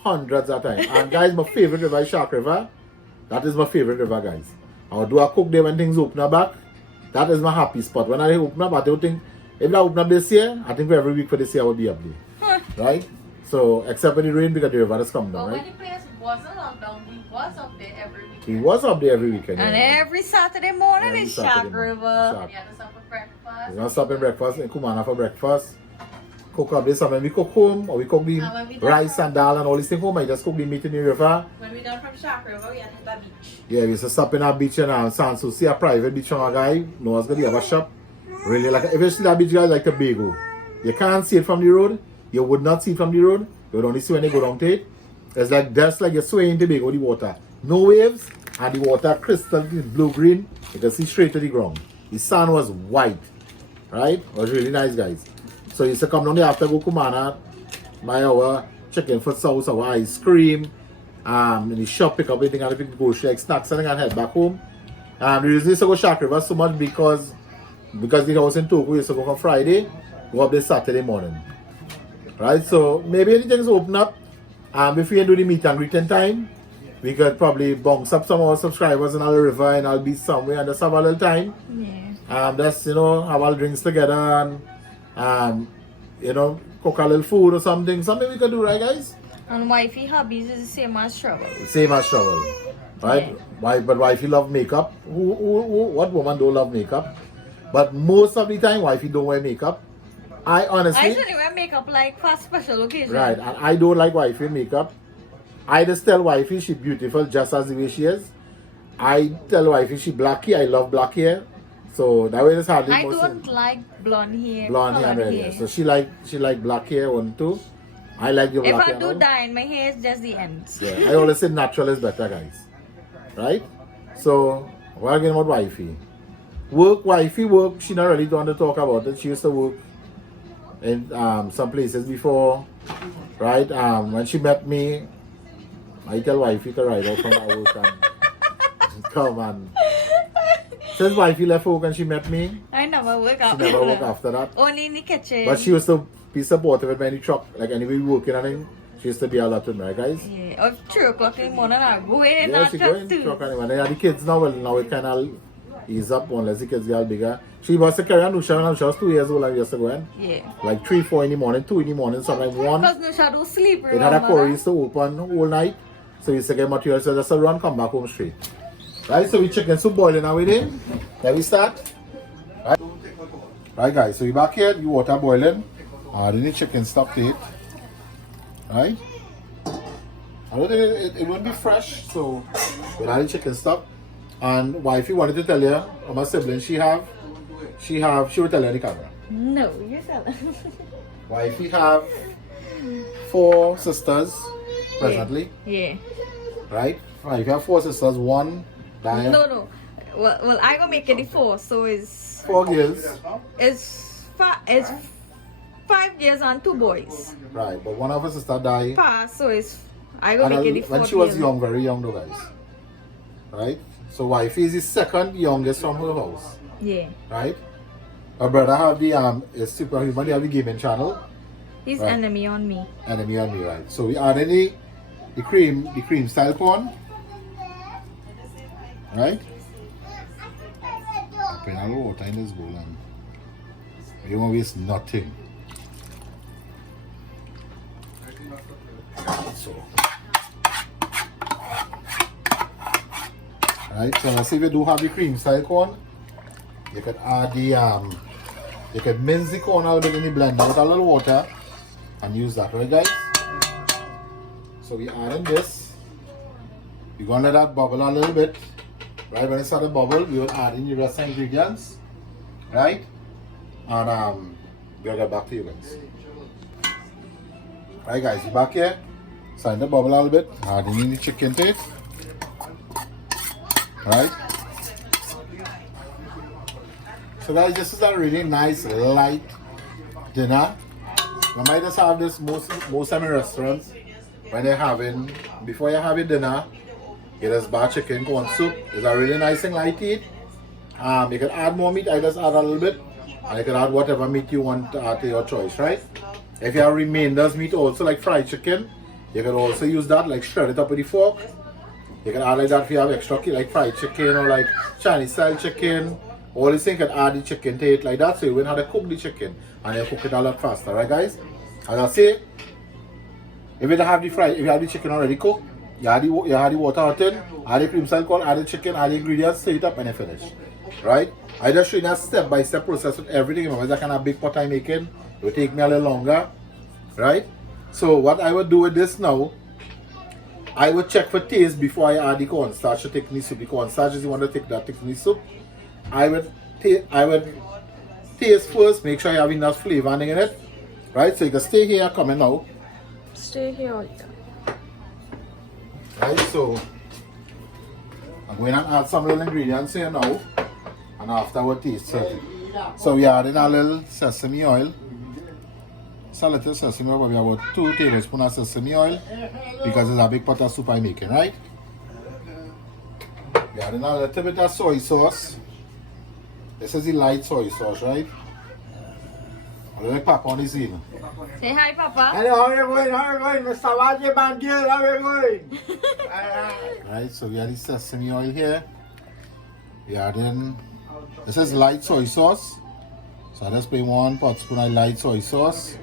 hundreds of times. And guys, my favorite river is Shark River. That is my favorite river, guys. I will do a cook there when things open up back. That is my happy spot. When I open up, I don't think, if I open up this year, I think for every week for this year I will be up there. Right? So, except when it rain because the river has come down, But right? when the place wasn't locked down, we was up there every weekend. He was up there every weekend. And yeah. every Saturday morning Every is Saturday Shark morning. River. Shark. And you had to stop for breakfast. We're gonna stop in breakfast in Kumana for breakfast. cook up this. When we cook home, or we cook the And when we done rice and dal and all these things home, I just cook the meat in the river. When we done from Shark River, we had to the beach. Yeah, we used to stop in a beach in San Souci, a private beach on a guy. No, it's gonna have a shop. Really, like if you see that beach, guys, like Tobago. You can't see it from the road. You would not see it from the road. You would only see when you go down to it. It's like that's like you're swaying Tobago, the water. No waves, and the water crystal blue green. You can see straight to the ground. The sun was white, right? It was really nice, guys. So you used to come down there after go Kumana, buy our chicken foot sauce, our ice cream, in the shop, pick up everything and pick go like snacks and head back home. The reason we used to go Shark River so much because the house in Togo used to go on Friday, go up this Saturday morning. Right? So maybe anything's open up. If we do the meet and greet in time, we could probably bounce up some of our subscribers in our river and I'll be somewhere and just have a little time. Yeah. Just have our drinks together and cook a little food or something. Something we could do, right, guys? And wifey hobbies is the same as travel. Same as travel, right? But wifey love makeup. What woman don't love makeup? But most of the time, wifey don't wear makeup. I honestly, I usually wear makeup like for special occasions. right, and I don't like wifey makeup. I just tell wifey she beautiful just as the way she is. I tell wifey she black hair. I love black hair. So that way it's hardly I most don't like blonde hair. blonde hair and colored red hair. So she like black hair one too. I like the If black I hair. do now. dye, my hair is just the ends. Yeah, I always say natural is better, guys. Right? So, we're again about wifey. Wifey work, she not really want to talk about it. She used to work in some places before. Right? When she met me, I tell wifey to ride out from her work and come and... Since wifey left work and she met me, I never work she out. never work after that. Only in the kitchen. But she used to be supportive with any truck, like anyway working and thing. She used to be a lot with me, right, guys? Yeah, or 3 o'clock in the morning, I go in Yeah, and she truck going too. truck anyway. They are the kids now, well, now it kind of ease up unless the kids get bigger. She was to carry on Nusha when she was 2 years old and we used to go in. Yeah. Like 3, 4 in the morning, 2 in the morning, sometimes 1. Because Nusha don't sleep, It had a remember? quarry used to open all night. So we used to get material, so just run, come back home straight. Right, so we chicken soup boiling now with it. Then we start. Right guys, so we back here, the water boiling. Then the chicken stuff to it. Right? I don't think it won't be fresh, so we'll add the chicken stuff. And wifey wanted to tell you how much siblings she will tell you on the camera. No, you tell her. Wifey have 4 sisters presently. Yeah. Right? Wifey have 4 sisters, 1 died. No. Well, I gonna make it the 4, so it's 4 girls. it's 5 girls and 2 boys. Right, but one of her sister died. So it's I gonna make it the 4. When she was young, very young though, guys. Right? So wifey is the second youngest from her house. Yeah. Right? Her brother have the is Superhuman, they have the gaming channel. He's Right. enemy on me. Enemy on me, right? So we add in the cream style corn. Right? Put a little water in this bowl and you won't waste nothing. So, right, so let's see if you do have the cream style corn. You could add the you could mince the corn a little bit in the blender with a little water and use that, right guys? So we add in this. We're gonna let that bubble a little bit. Right, when it starts to bubble, we will add in the rest of the ingredients. Right? And we'll get back to you guys. Right guys, we're back here. Starting to bubble a little bit. Adding in the chicken to it. Right? So guys, this is a really nice light dinner. You might just have this most time in restaurants when they're having, before you have your dinner, you just buy chicken corn soup. It's a really nice thing light to eat. You can add more meat, I just add a little bit. And you can add whatever meat you want to add to your choice, right? If you have remainders meat also like fried chicken, you can also use that, like shred it up with a fork. You can add like that if you have extra like fried chicken or like Chinese style chicken. All these things, you can add the chicken to it like that, so you won't have to cook the chicken and you cook it a lot faster, right guys? As I say, if you have the chicken already cooked, you add the water hot in, add the cream style corn, add the chicken, add the ingredients, stir it up and you finish. Right? I just show you a step-by-step process with everything. Remember, that kind of big pot I'm making. It will take me a little longer, right? So what I would do with this now, I would check for taste before I add the cornstarch to thickening soup. The cornstarch is the one to take that thickening soup. I would taste first, make sure you have enough flavoring in it, right? So you can stay here, coming out. Stay here. Right, so I'm going to add some little ingredients here now, and after we taste it. So we are adding a little sesame oil. It's a little sesame oil, but we have about 2 tablespoons of sesame oil because it's a big pot of soup I'm making, right? We are adding a little bit of soy sauce. This is the light soy sauce, right? A little pepper on the season. Say hi, Papa. Hello, how you going? How you going? Mr. Waji Bandil, how you going? Right, so we have the sesame oil here. We are adding, this is light soy sauce. So I just put 1 pot spoon of light soy sauce.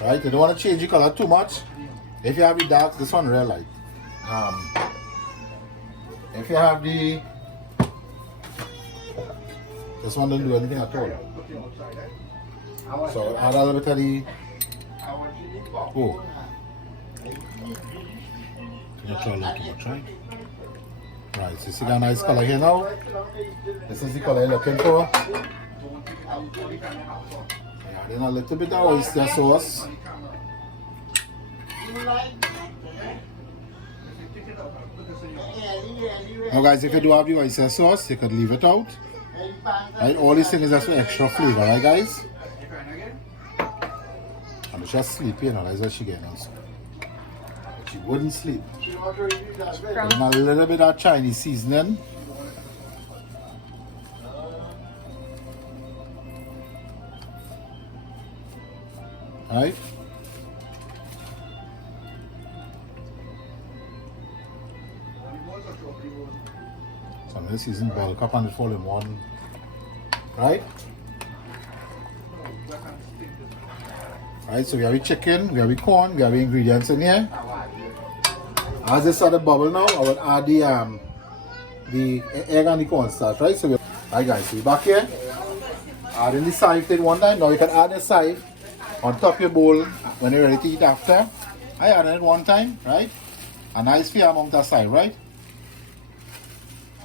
Right, you don't want to change the color too much. If you have the dark, this one real light. If you have the, this one don't do anything at all. So add a little bit of the, oh, not too much, right? Right, so you see that nice color here now. This is the color you're looking for. Then a little bit of oyster sauce. Now guys, if you do have the oyster sauce, you could leave it out. Right, all these things is just for extra flavor, right guys? And just sleepy, you know, that's what she getting also. She wouldn't sleep. Then a little bit of Chinese seasoning. Right? So I'm going to season bulk up and it fall in one. Right? Right, so we have the chicken, we have the corn, we have the ingredients in here. As this started bubble now, I will add the egg and the cornstarch, right? So alright guys, so we're back here. Add in the sieve in one time. Now you can add the sieve on top of your bowl when you're ready to eat after. I added it one time, right? A nice fair amount of sieve, right?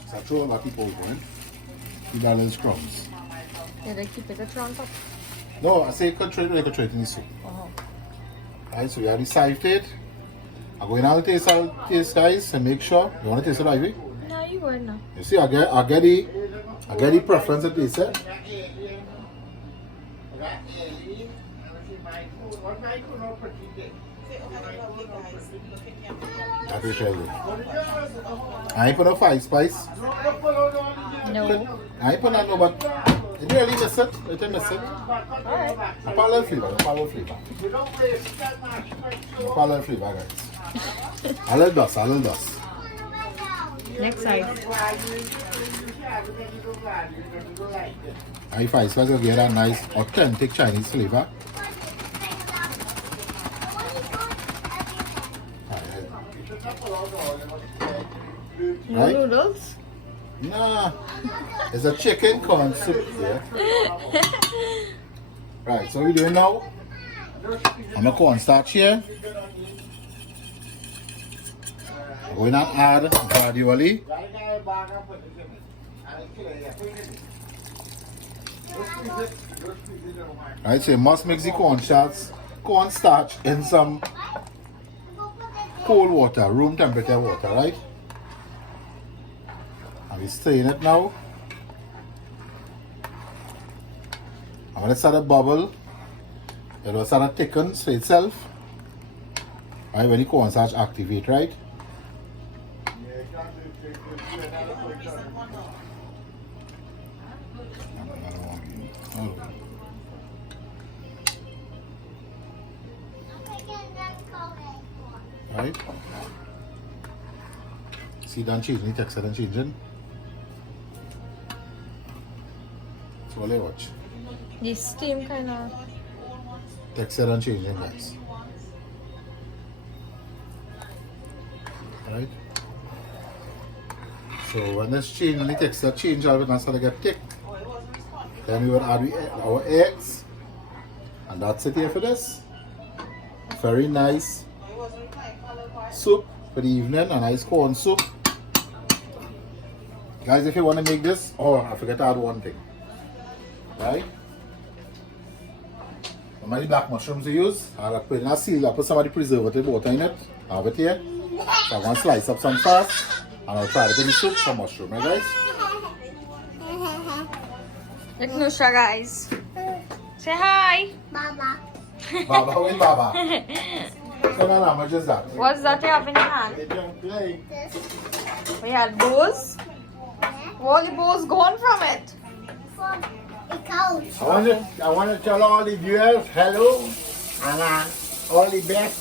So I throw about people over it. Keep that little crumbs. Did I keep it a trunk up? No, I say you could trade it in the soup. Right, so we have the sieve it. I'm going to taste guys and make sure. You want to taste it, Ivy? No, you were not. You see, I get the preference to taste it. That is really good. I ain't put no 5 spice. No. I ain't put no, but you really miss it. You can miss it. A parallel flavor, guys. A little dust. Next side. I 5 spice will get a nice, authentic Chinese flavor. No Right? noodles? Nah, it's a chicken corn soup here. Right, so what we doing now? I'm a cornstarch here. I'm going to add gradually. Right, so you must mix the cornstarch in some cold water, room temperature water, right? And we stir in it now. And when it start to bubble, it will start to thicken to itself. Right, when the cornstarch activate, right? Right? See that changing, the texture and changing. So let's watch. The steam kind of. Texture and changing, guys. Right? So when this change, when the texture change, all of it start to get thick. Then we will add our eggs. And that's it here for this. Very nice soup for the evening, a nice corn soup. Guys, if you want to make this, I forget to add one thing. Right? How many black mushrooms you use? I'll put in a seal, I'll put some of the preservative water in it. I have it here. So I'm going to slice up some fast and I'll try to put the soup some mushroom, right guys? Look, Nusha, guys. Say hi. Baba. Baba, where's Baba? So no, how much is that? What's that you have in your hand? They don't play. We had bows. All the bows gone from it. From the couch. I want to tell all the viewers hello and all the best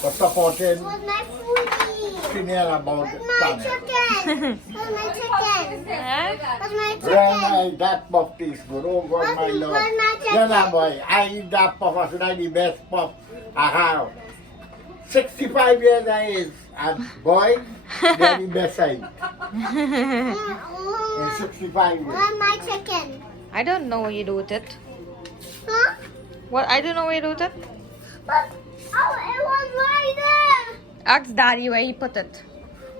for supporting What's my foodie? Chanel about What's the my channel. chicken? What's my chicken? Eh? What's my Well, chicken? I eat that puff teaspoon. Oh God, my lord. What's my chicken? Yeah, nah, boy. I eat that puff. I should have the best puff I have. 65 years I is. And boy, they're the best I eat. In 65 years. What's my chicken? I don't know what you do with it. Huh? What? I don't know what you do with it. But it was right there. Ask Daddy where he put it.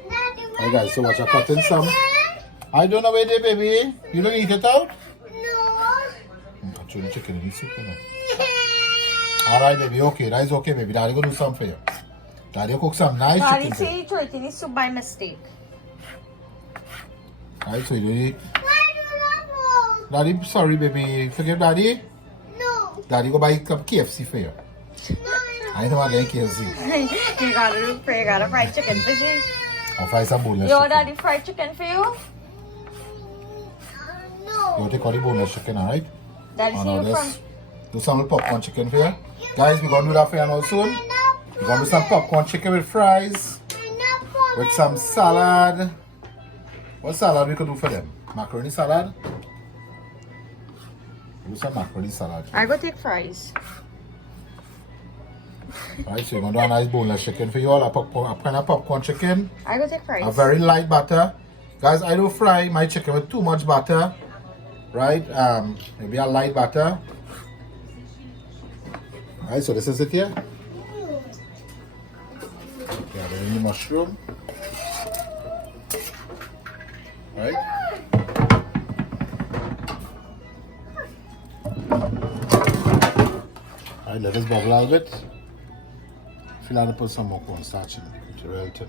Daddy, Hey guys, so watch, I cut in some. chicken? I don't know where they, baby. You don't eat it out? No. I'm throwing chicken in the soup, you know. Alright, baby, okay. That is okay, baby. Daddy go do something for you. Daddy cook some nice Daddy chicken. for say you. he threw it in his soup by mistake. Alright, so you do it. Why do you not Daddy, sorry, baby. Forgive Daddy. No. Daddy go buy some KFC for you. No. I know I get KFC. You gotta fried chicken for you. I'll fry some boneless Your chicken. daddy fried chicken for you? No. You take all the boneless chicken, alright? Daddy And see all you from. this. Do some popcorn chicken for you. Guys, we're gonna do that for you now soon. We're gonna do some popcorn chicken with fries, with some salad. What salad we could do for them? Macaroni salad? Do some macaroni salad. I go take fries. Alright, so you're gonna do a nice boneless chicken for you all. A pan of popcorn chicken. I go take fries. A very light butter. Guys, I don't fry my chicken with too much butter. Right? Maybe a light butter. Alright, so this is it here. Yeah, then the mushroom. Right? Alright, let us bubble a little bit. Feel like to put some more cornstarch in it. Geraldton.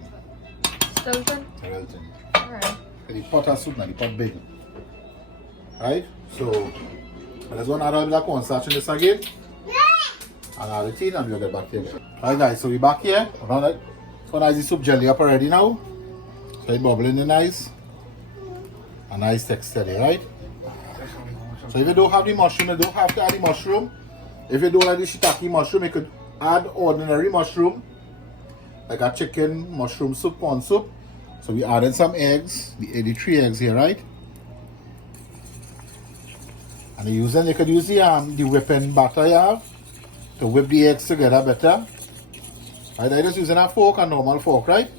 Stilton? Geraldton. Alright. The pot of soup now, the pot big. Right? So, let's go and add a bit of cornstarch in this again. And add it in and we'll get back here. Alright guys, so we're back here. So nice the soup jelly up already now. So it's bubbling in nice. A nice texture there, right? So if you don't have the mushroom, you don't have to add the mushroom. If you don't like the shiitake mushroom, you could add ordinary mushroom. Like a chicken mushroom soup, corn soup. So we added some eggs, the 3 eggs here, right? And you could use the whipping batter you have to whip the eggs together better. Right, I just using a fork, a normal fork, right?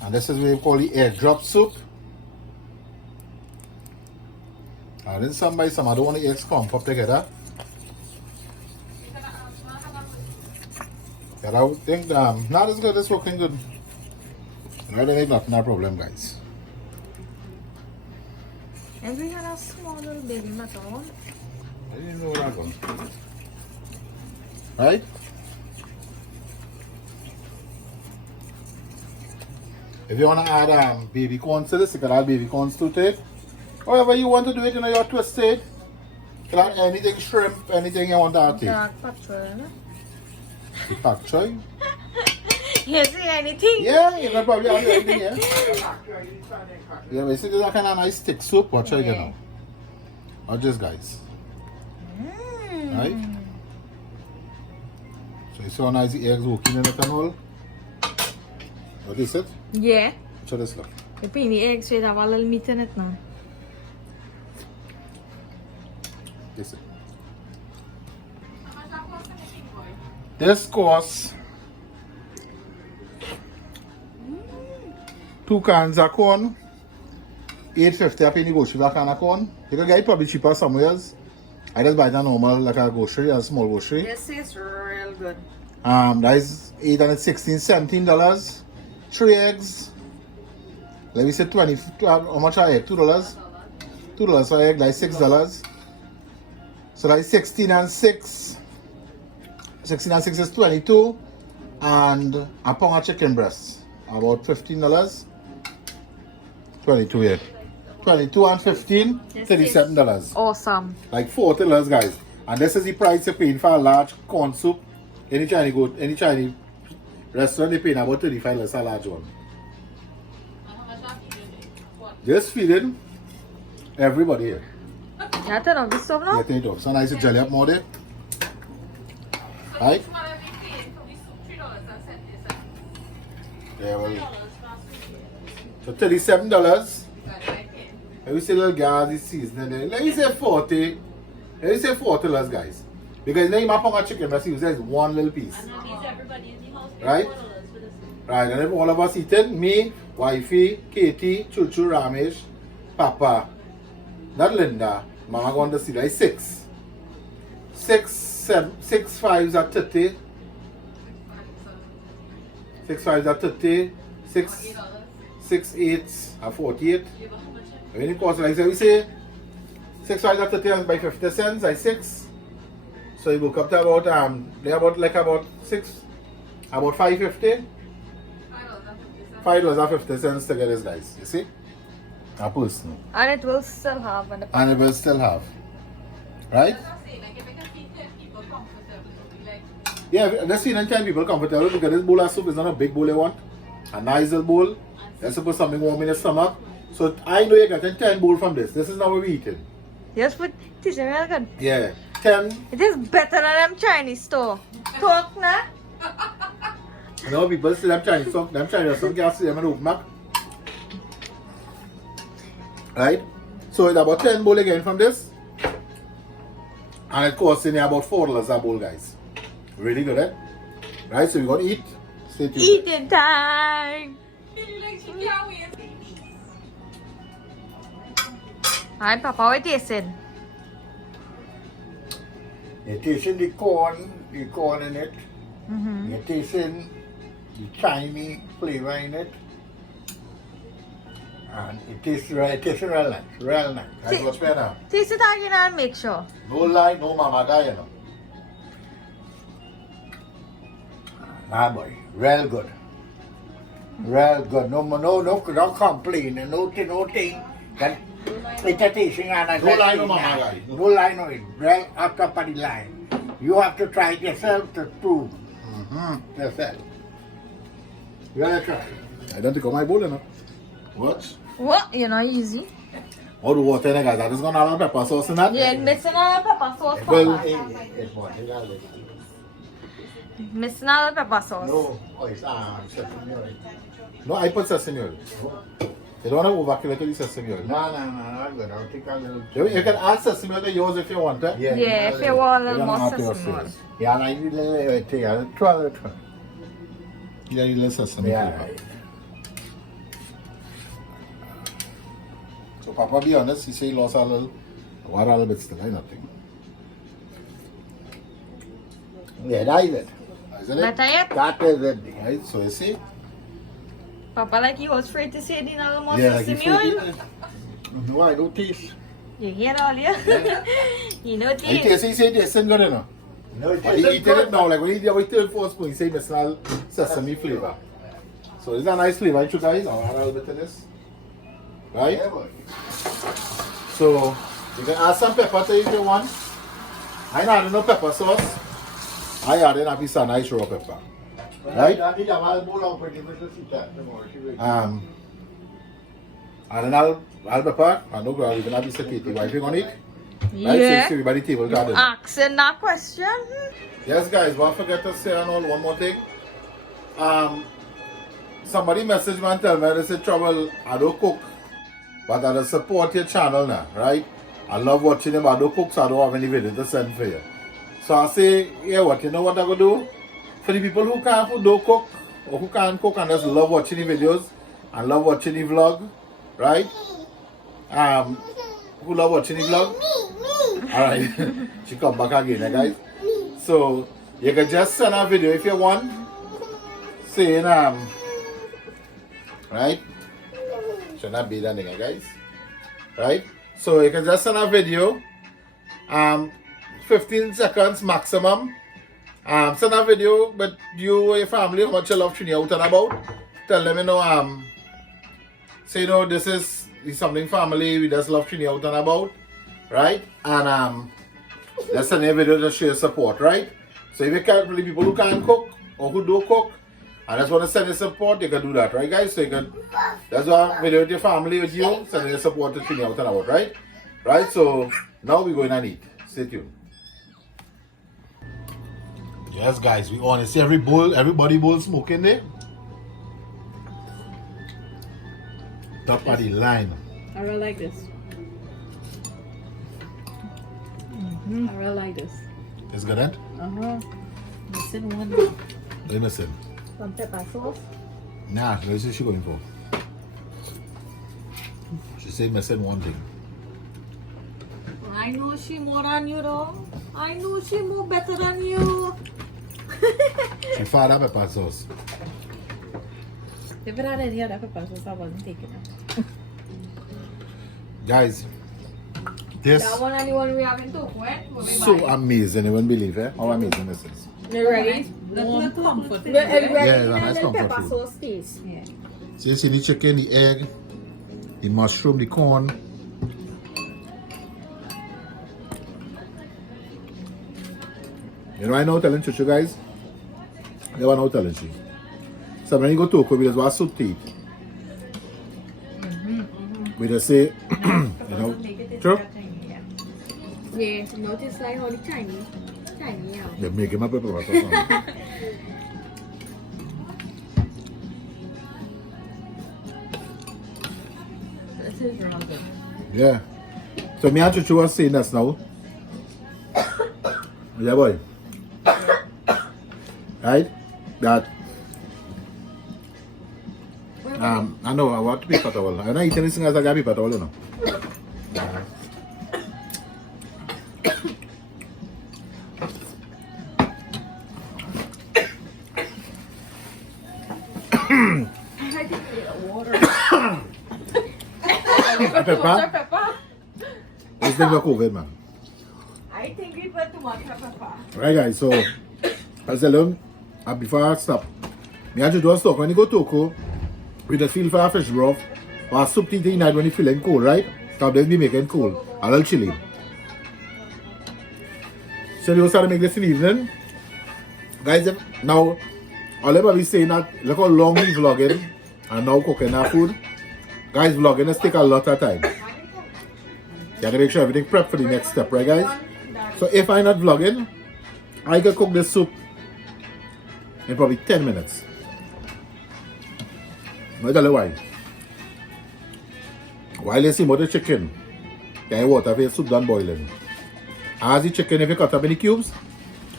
And this is what we call the egg drop soup. Adding some by some, I don't want the eggs clump up together. Yeah, I think not as good, it's working good. Right, I think not no problem, guys. And we had a small little baby macaron. I didn't know where I'm going. Right? If you want to add baby corn to this, you can add baby corns to it. However you want to do it, you know, you're twisted. You can add anything, shrimp, anything you want to add to it. Dark pepper, no? The pak choy. You see anything? Yeah, you can probably add anything, yeah. Yeah, but see, there's a kind of nice thick soup. Watch out, you know. Watch this, guys. Right? So you see how nice the eggs working in it and all? What is it? Yeah. Watch this, look. You put in the eggs, so you have a little meat in it now. This it. This costs 2 cans of corn, $8.50 a penny go. That can of corn. You can get it probably cheaper somewhere else. I just buy the normal like a grocery, a small grocery. This is real good. That is $8.16, $17. 3 eggs. Let me say 20. How much are egg? $2. $2 for egg, like $6. So that's 16 and 6. 16 and 6 is 22. And a pound of chicken breast, about $15. 22, yeah. 22 and 15, $37. Awesome. Like $40, guys. And this is the price you're paying for a large corn soup. Any Chinese restaurant, they paying about $35 a large one. Just feeding everybody here. Yeah, turn off the stove now. Get it up. So nice to jelly up more there. Right? Yeah, well. So $37. Let me say little gas is seasoning there. Let me say 40. Let me say $40, guys. Because now you might pound of chicken breast, you say one little piece. Right? Right, and if all of us eating, me, wifey, Katie, Chuchu, Ramesh, Papa, not Linda, Mama going to see like 6. 6 fives are 30. 6 fives are 30. 6 eights are 48. When it costs, like we say, 6 fives are 30 and by 50 cents, like 6. So you go up to about about 6, about $5.50. $5.50 to get this, guys. You see? A person. And it will still have. And it will still have. Right? Yeah, let's see 10 people comfortable because this bowl of soup is not a big bowl you want. A nice little bowl. Let's put something warm in your stomach. So I know you're getting 10 bowl from this. This is not what we're eating. Yes, but this is real good. Yeah. 10. It is better than them Chinese store. Talk na. You know, people see them Chinese stuff, them Chinese stuff, can't see them in open up. Right? So it's about 10 bowl again from this. And it costs in about $4 a bowl, guys. Really good, eh? Right, so we're going to eat. Stay tuned. Eating time. Hi, Papa, what is it? You're tasting the corn in it. You're tasting the Chinese flavor in it. And it tastes real nice, real nice. That's what's better. Taste it again and make sure. No lie, no mama guy, you know. Ah boy, real good. Real good. No complaining, no thing. That it's a tasting and No lie, no mama guy. No lie, no it. Real up of the line. You have to try it yourself to prove yourself. You gotta try. I don't think of my bowl, you know. What? What? You're not easy. All the water in there, guys. I'm just going to add pepper sauce in that. You're missing all the pepper sauce, Well, Papa. It's what it is. Missing all the pepper sauce. No, it's sesame oil. No, I put sesame oil. You don't want to overkill it with sesame oil. No, I'm good. I'll take a little. You can add sesame oil to yours if you want it. Yeah, if you want a You little don't more have to sesame oil. yourself. Yeah, and I need a little tea. I'll try. Yeah, you let sesame Yeah. flavor. So Papa, be honest, he say he lost a little bit still, ain't nothing. Yeah, that is it. Isn't it? Better yet? That is it. Right, so you see? Papa, like he was afraid to say it in a little more Like you sesame oil. No, I don't taste. You hear all yeah? You know He taste. tastes, he say it tastes good, you know. No, it But he tastes eating good. it now, like when he did with third, fourth spoon, he say it's smell sesame flavor. So it's a nice flavor, ain't you guys? I'll add a little bit of this. Right? Yeah, boy. So you can add some pepper to it if you want. I not adding no pepper sauce. I adding a piece of nice raw pepper. Right? I need a wild bowl of it. Adding all pepper. I know we're gonna be security wiping on it. Right? Yeah. So everybody table garden. Asking that question. Yes, guys, don't forget to say one more thing. Somebody messaged me and tell me they said, Trouble, I don't cook, but I don't support your channel now, right? I love watching them, I don't cook, so I don't have any video to send for you. So I say, yeah, what, you know what I'm going to do? For the people who don't cook, or who can't cook and just love watching the videos, and love watching the vlog, right? Who love watching the vlog? Alright. She come back again, guys. So you can just send a video if you want. Saying right? Should not be that thing, guys. Right? So you can just send a video. 15 seconds maximum. Send a video, but you or your family, how much you love Trini out and about. Tell them, you know, say, you know, this is something family, we just love Trini out and about. Right? And just send a video to show your support, right? So if you can't, really people who can't cook or who do cook, and just want to send your support, you can do that, right, guys? So you can, that's why video with your family, with you, send your support to Trini out and about, right? Right? So now we're going to eat. Stay tuned. Yes, guys, we want to see everybody bowl smoking there. Top of the line. I really like this. I really like this. It's good, eh? Missing one. What are you missing? Some pepper sauce. Nah, this is she going for. She said missing one thing. I know she more than you though. I know she more better than you. She fired up pepper sauce. If it had any other pepper sauce, I wasn't taking it. Guys, this That one and the one we have in Toko, eh? so amazing. You wouldn't believe it. How amazing this is. You ready? Warm comfort. Are you ready? Yeah, it's a nice And then comfort pepper food. sauce taste. Yeah. So you see the chicken, the egg, the mushroom, the corn. You know I know telling you guys? You know telling you. So when you go to Toko, we just want soup to eat. We just say, you know, true? Yeah, notice like how the Chinese, yeah. They make him a pepper sauce. This is really good. Yeah. So me and Chuchu was saying this now. Yeah, boy. Right? That I know I want to be patawal. I'm not eating anything as I got to be patawal, you know. Pepper? This thing for COVID, man. I think we put too much pepper. Right, guys, so I tell them, before I stop, me and you do a stock. When you go to Toko, we just feel for a fish broth or a soup tea night when you feeling cold, right? Stop them be making cold, a little chili. So we start to make this in the evening. Guys, now, all everybody saying that, look how long we vlogging and now cooking our food. Guys, vlogging has take a lot of time. You have to make sure everything prep for the next step, right, guys? So if I'm not vlogging, I can cook this soup in probably 10 minutes. I'll tell you why. While you see more the chicken, you water for your soup done boiling. As the chicken, if you cut up in the cubes,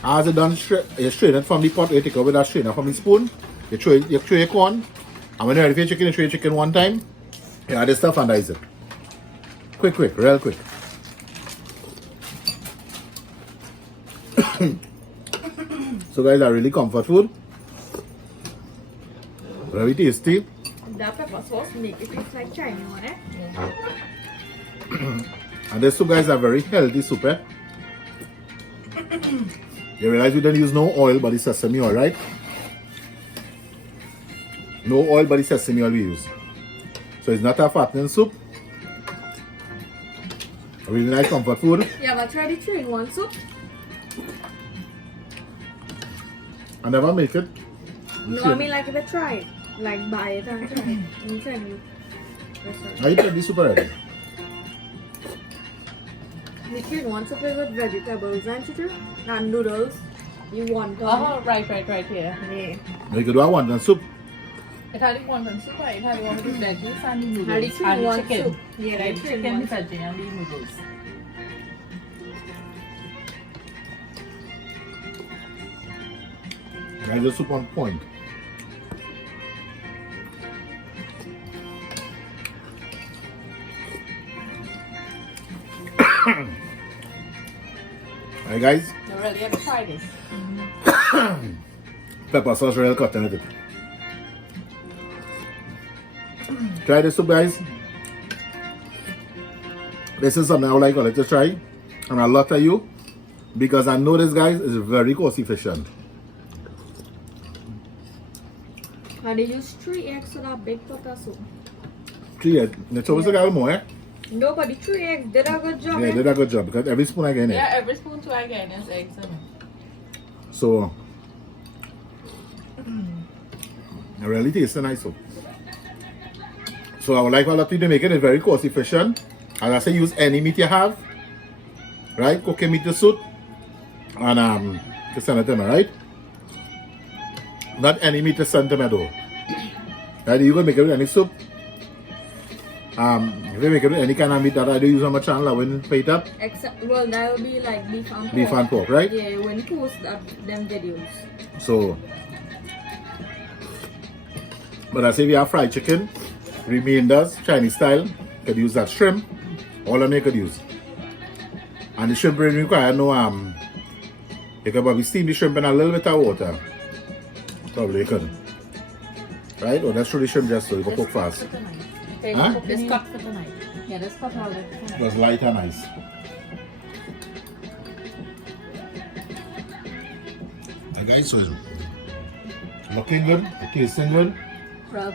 as it done, you strain it from the pot, you take out with that strainer from the spoon, you throw your corn, and when you're ready for your chicken, you throw your chicken one time, you add the stuff and ice it. Quick, real quick. So guys, are really comfort food. Very tasty. That pepper sauce make it taste like Chinese one, eh? And this soup, guys, are very healthy soup, eh? You realize we don't use no oil but the sesame oil, right? No oil but the sesame oil we use. So it's not a fattening soup. A really nice comfort food. Yeah, but try the 3-in-1 soup. I never make it. No, I mean like if I try it. Like buy it and try it. In Chinese restaurant. I eat the soup already. The 3-in-1 soup is with vegetables and noodles. You want them. Oh, right here. Yeah. You could do a wonton soup. It had the one soup, right? It had one with the veggies and the noodles. Had the and 3-in-1 chicken. soup. Yeah, The the chicken, 3-in-1 the veggie, and the noodles. I just soup on point. Alright guys, You really have to try this. pepper sauce real cotton with it. Try this soup guys. This is something I would like all to try, and a lot of you, because I know this guys is very cost efficient. And they use 3 eggs for that big pot of soup. 3 eggs. It's always a little more, eh? No, but the 3 eggs did a good job. Yeah, eh? they did a good job because every spoon I get in it. Yeah, every spoon too I get is eggs in it. So, it really tastes nice soup. So I would like all of you to make it very cost efficient. As I say, use any meat you have, right? Cooking meat to suit, and to send it to me, right? Not any meat to send to me though. Right? You can make it with any soup. If you make it with any kind of meat that I do use on my channel, I wouldn't pay it up. Except, well, that will be like beef and pork. Beef and pork, right? Yeah, when you post that, them videos. So, but I say we have fried chicken, remainders, Chinese style, could use that shrimp, all of them you could use. And the shrimp really require no, you could probably steam the shrimp in a little bit of water. Probably you could. Right? Or that's throw the shrimp just so you can cook fast. Okay, Huh? cook this cut for tonight. Yeah, this cut all day for tonight. Just light and nice. Hey guys, so it's looking good, tasting good. Rob,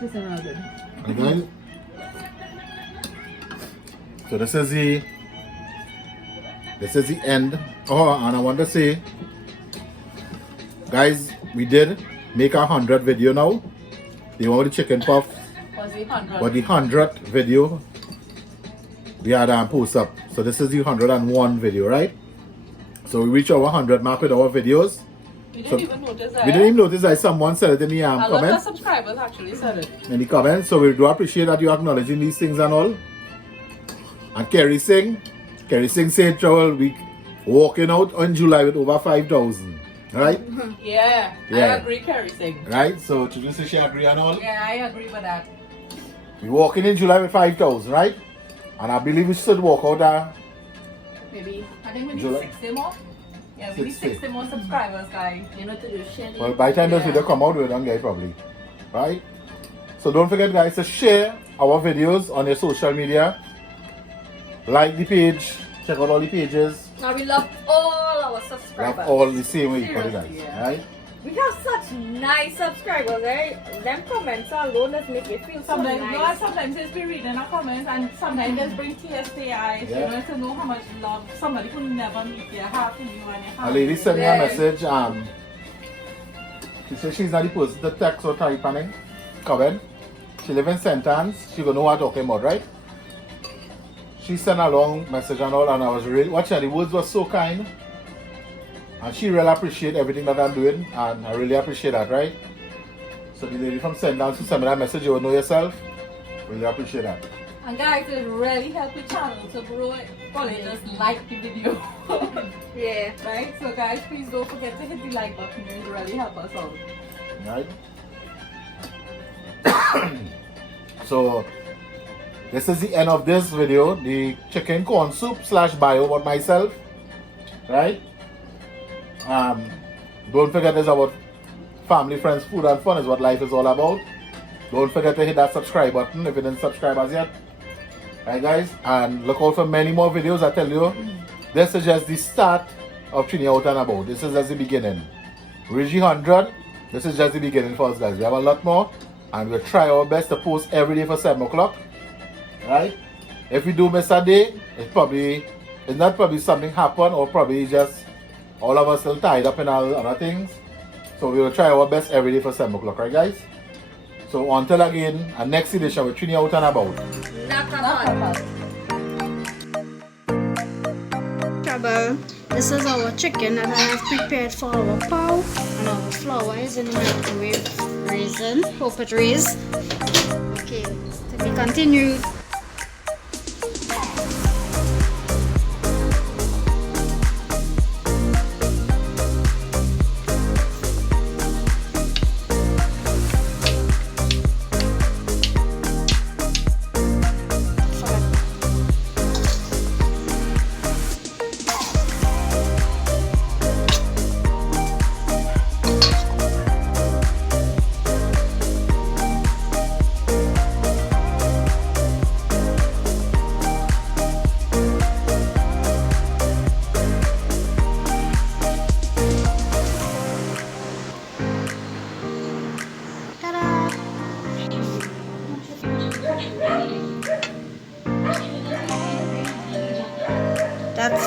this is all good. Hey guys. So this is the end. Oh, and I want to say, guys, we did make 100 video now. The one with the chicken puff. Was it 100? But the 100th video we had post up. So this is the 101 video, right? So we reached our 100 mark with our videos. We didn't even notice that. We didn't even notice that someone said it in the A lot of comments. subscribers actually said it. In the comments. So we do appreciate that you acknowledging these things and all. And Kerry Singh said travel week walking out on July with over 5,000. Right? Yeah, I Yeah. agree, Kerry Singh. Right? So to just say she agree and all. Yeah, I agree with that. We walking in July with 5,000, right? And I believe we should walk out there. Maybe, I think we need July. 60 more. Yeah, we need 60. 60 more subscribers, guys. You know, to do share. Well, by the time this video come out, we're done, guys, probably. Right? So don't forget, guys, to share our videos on your social media. Like the page. Check out all the pages. Now we love all our subscribers. Love all the same way you put it, guys. Seriously, yeah. Right? We have such nice subscribers, eh? Them comments alone just make you feel so Sometimes, nice. sometimes it's be reading our comments and sometimes just bring tears to your eyes, Yeah. you know, to know how much love somebody who never meet you have for you and you A have. lady sent me a Yeah. message. She said she's not the person to text or type and comment. She lives in St. Anne's. She gonna know what I'm talking about, right? She sent a long message and all, and I was really watching. The words were so kind, and she really appreciate everything that I'm doing, and I really appreciate that, right? So the lady from St. Anne's who sent me that message, you will know yourself. Really appreciate that. And guys, it really helps the channel to grow it. Probably just like the video. Yeah. Right? So guys, please don't forget to hit the like button. It really help us out. Right? So this is the end of this video, the chicken corn soup / bio about myself, right? Don't forget it's about family, friends, food and fun is what life is all about. Don't forget to hit that subscribe button if you didn't subscribe as yet. Right guys, and look out for many more videos. I tell you, this is just the start of Trini Out and About. This is just the beginning. Reaching 100, this is just the beginning for us guys. We have a lot more and we'll try our best to post every day for 7 o'clock. Right? If we do miss a day, it's not probably something happened or probably just all of us still tied up in all other things. So we will try our best every day for 7 o'clock, right guys? So until again, our next edition with Trini Out and About. Trouble. This is our chicken that I have prepared for our pow, and our flour is in the microwave raising. Hope it raise. Okay, to be continued.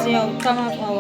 the outcome of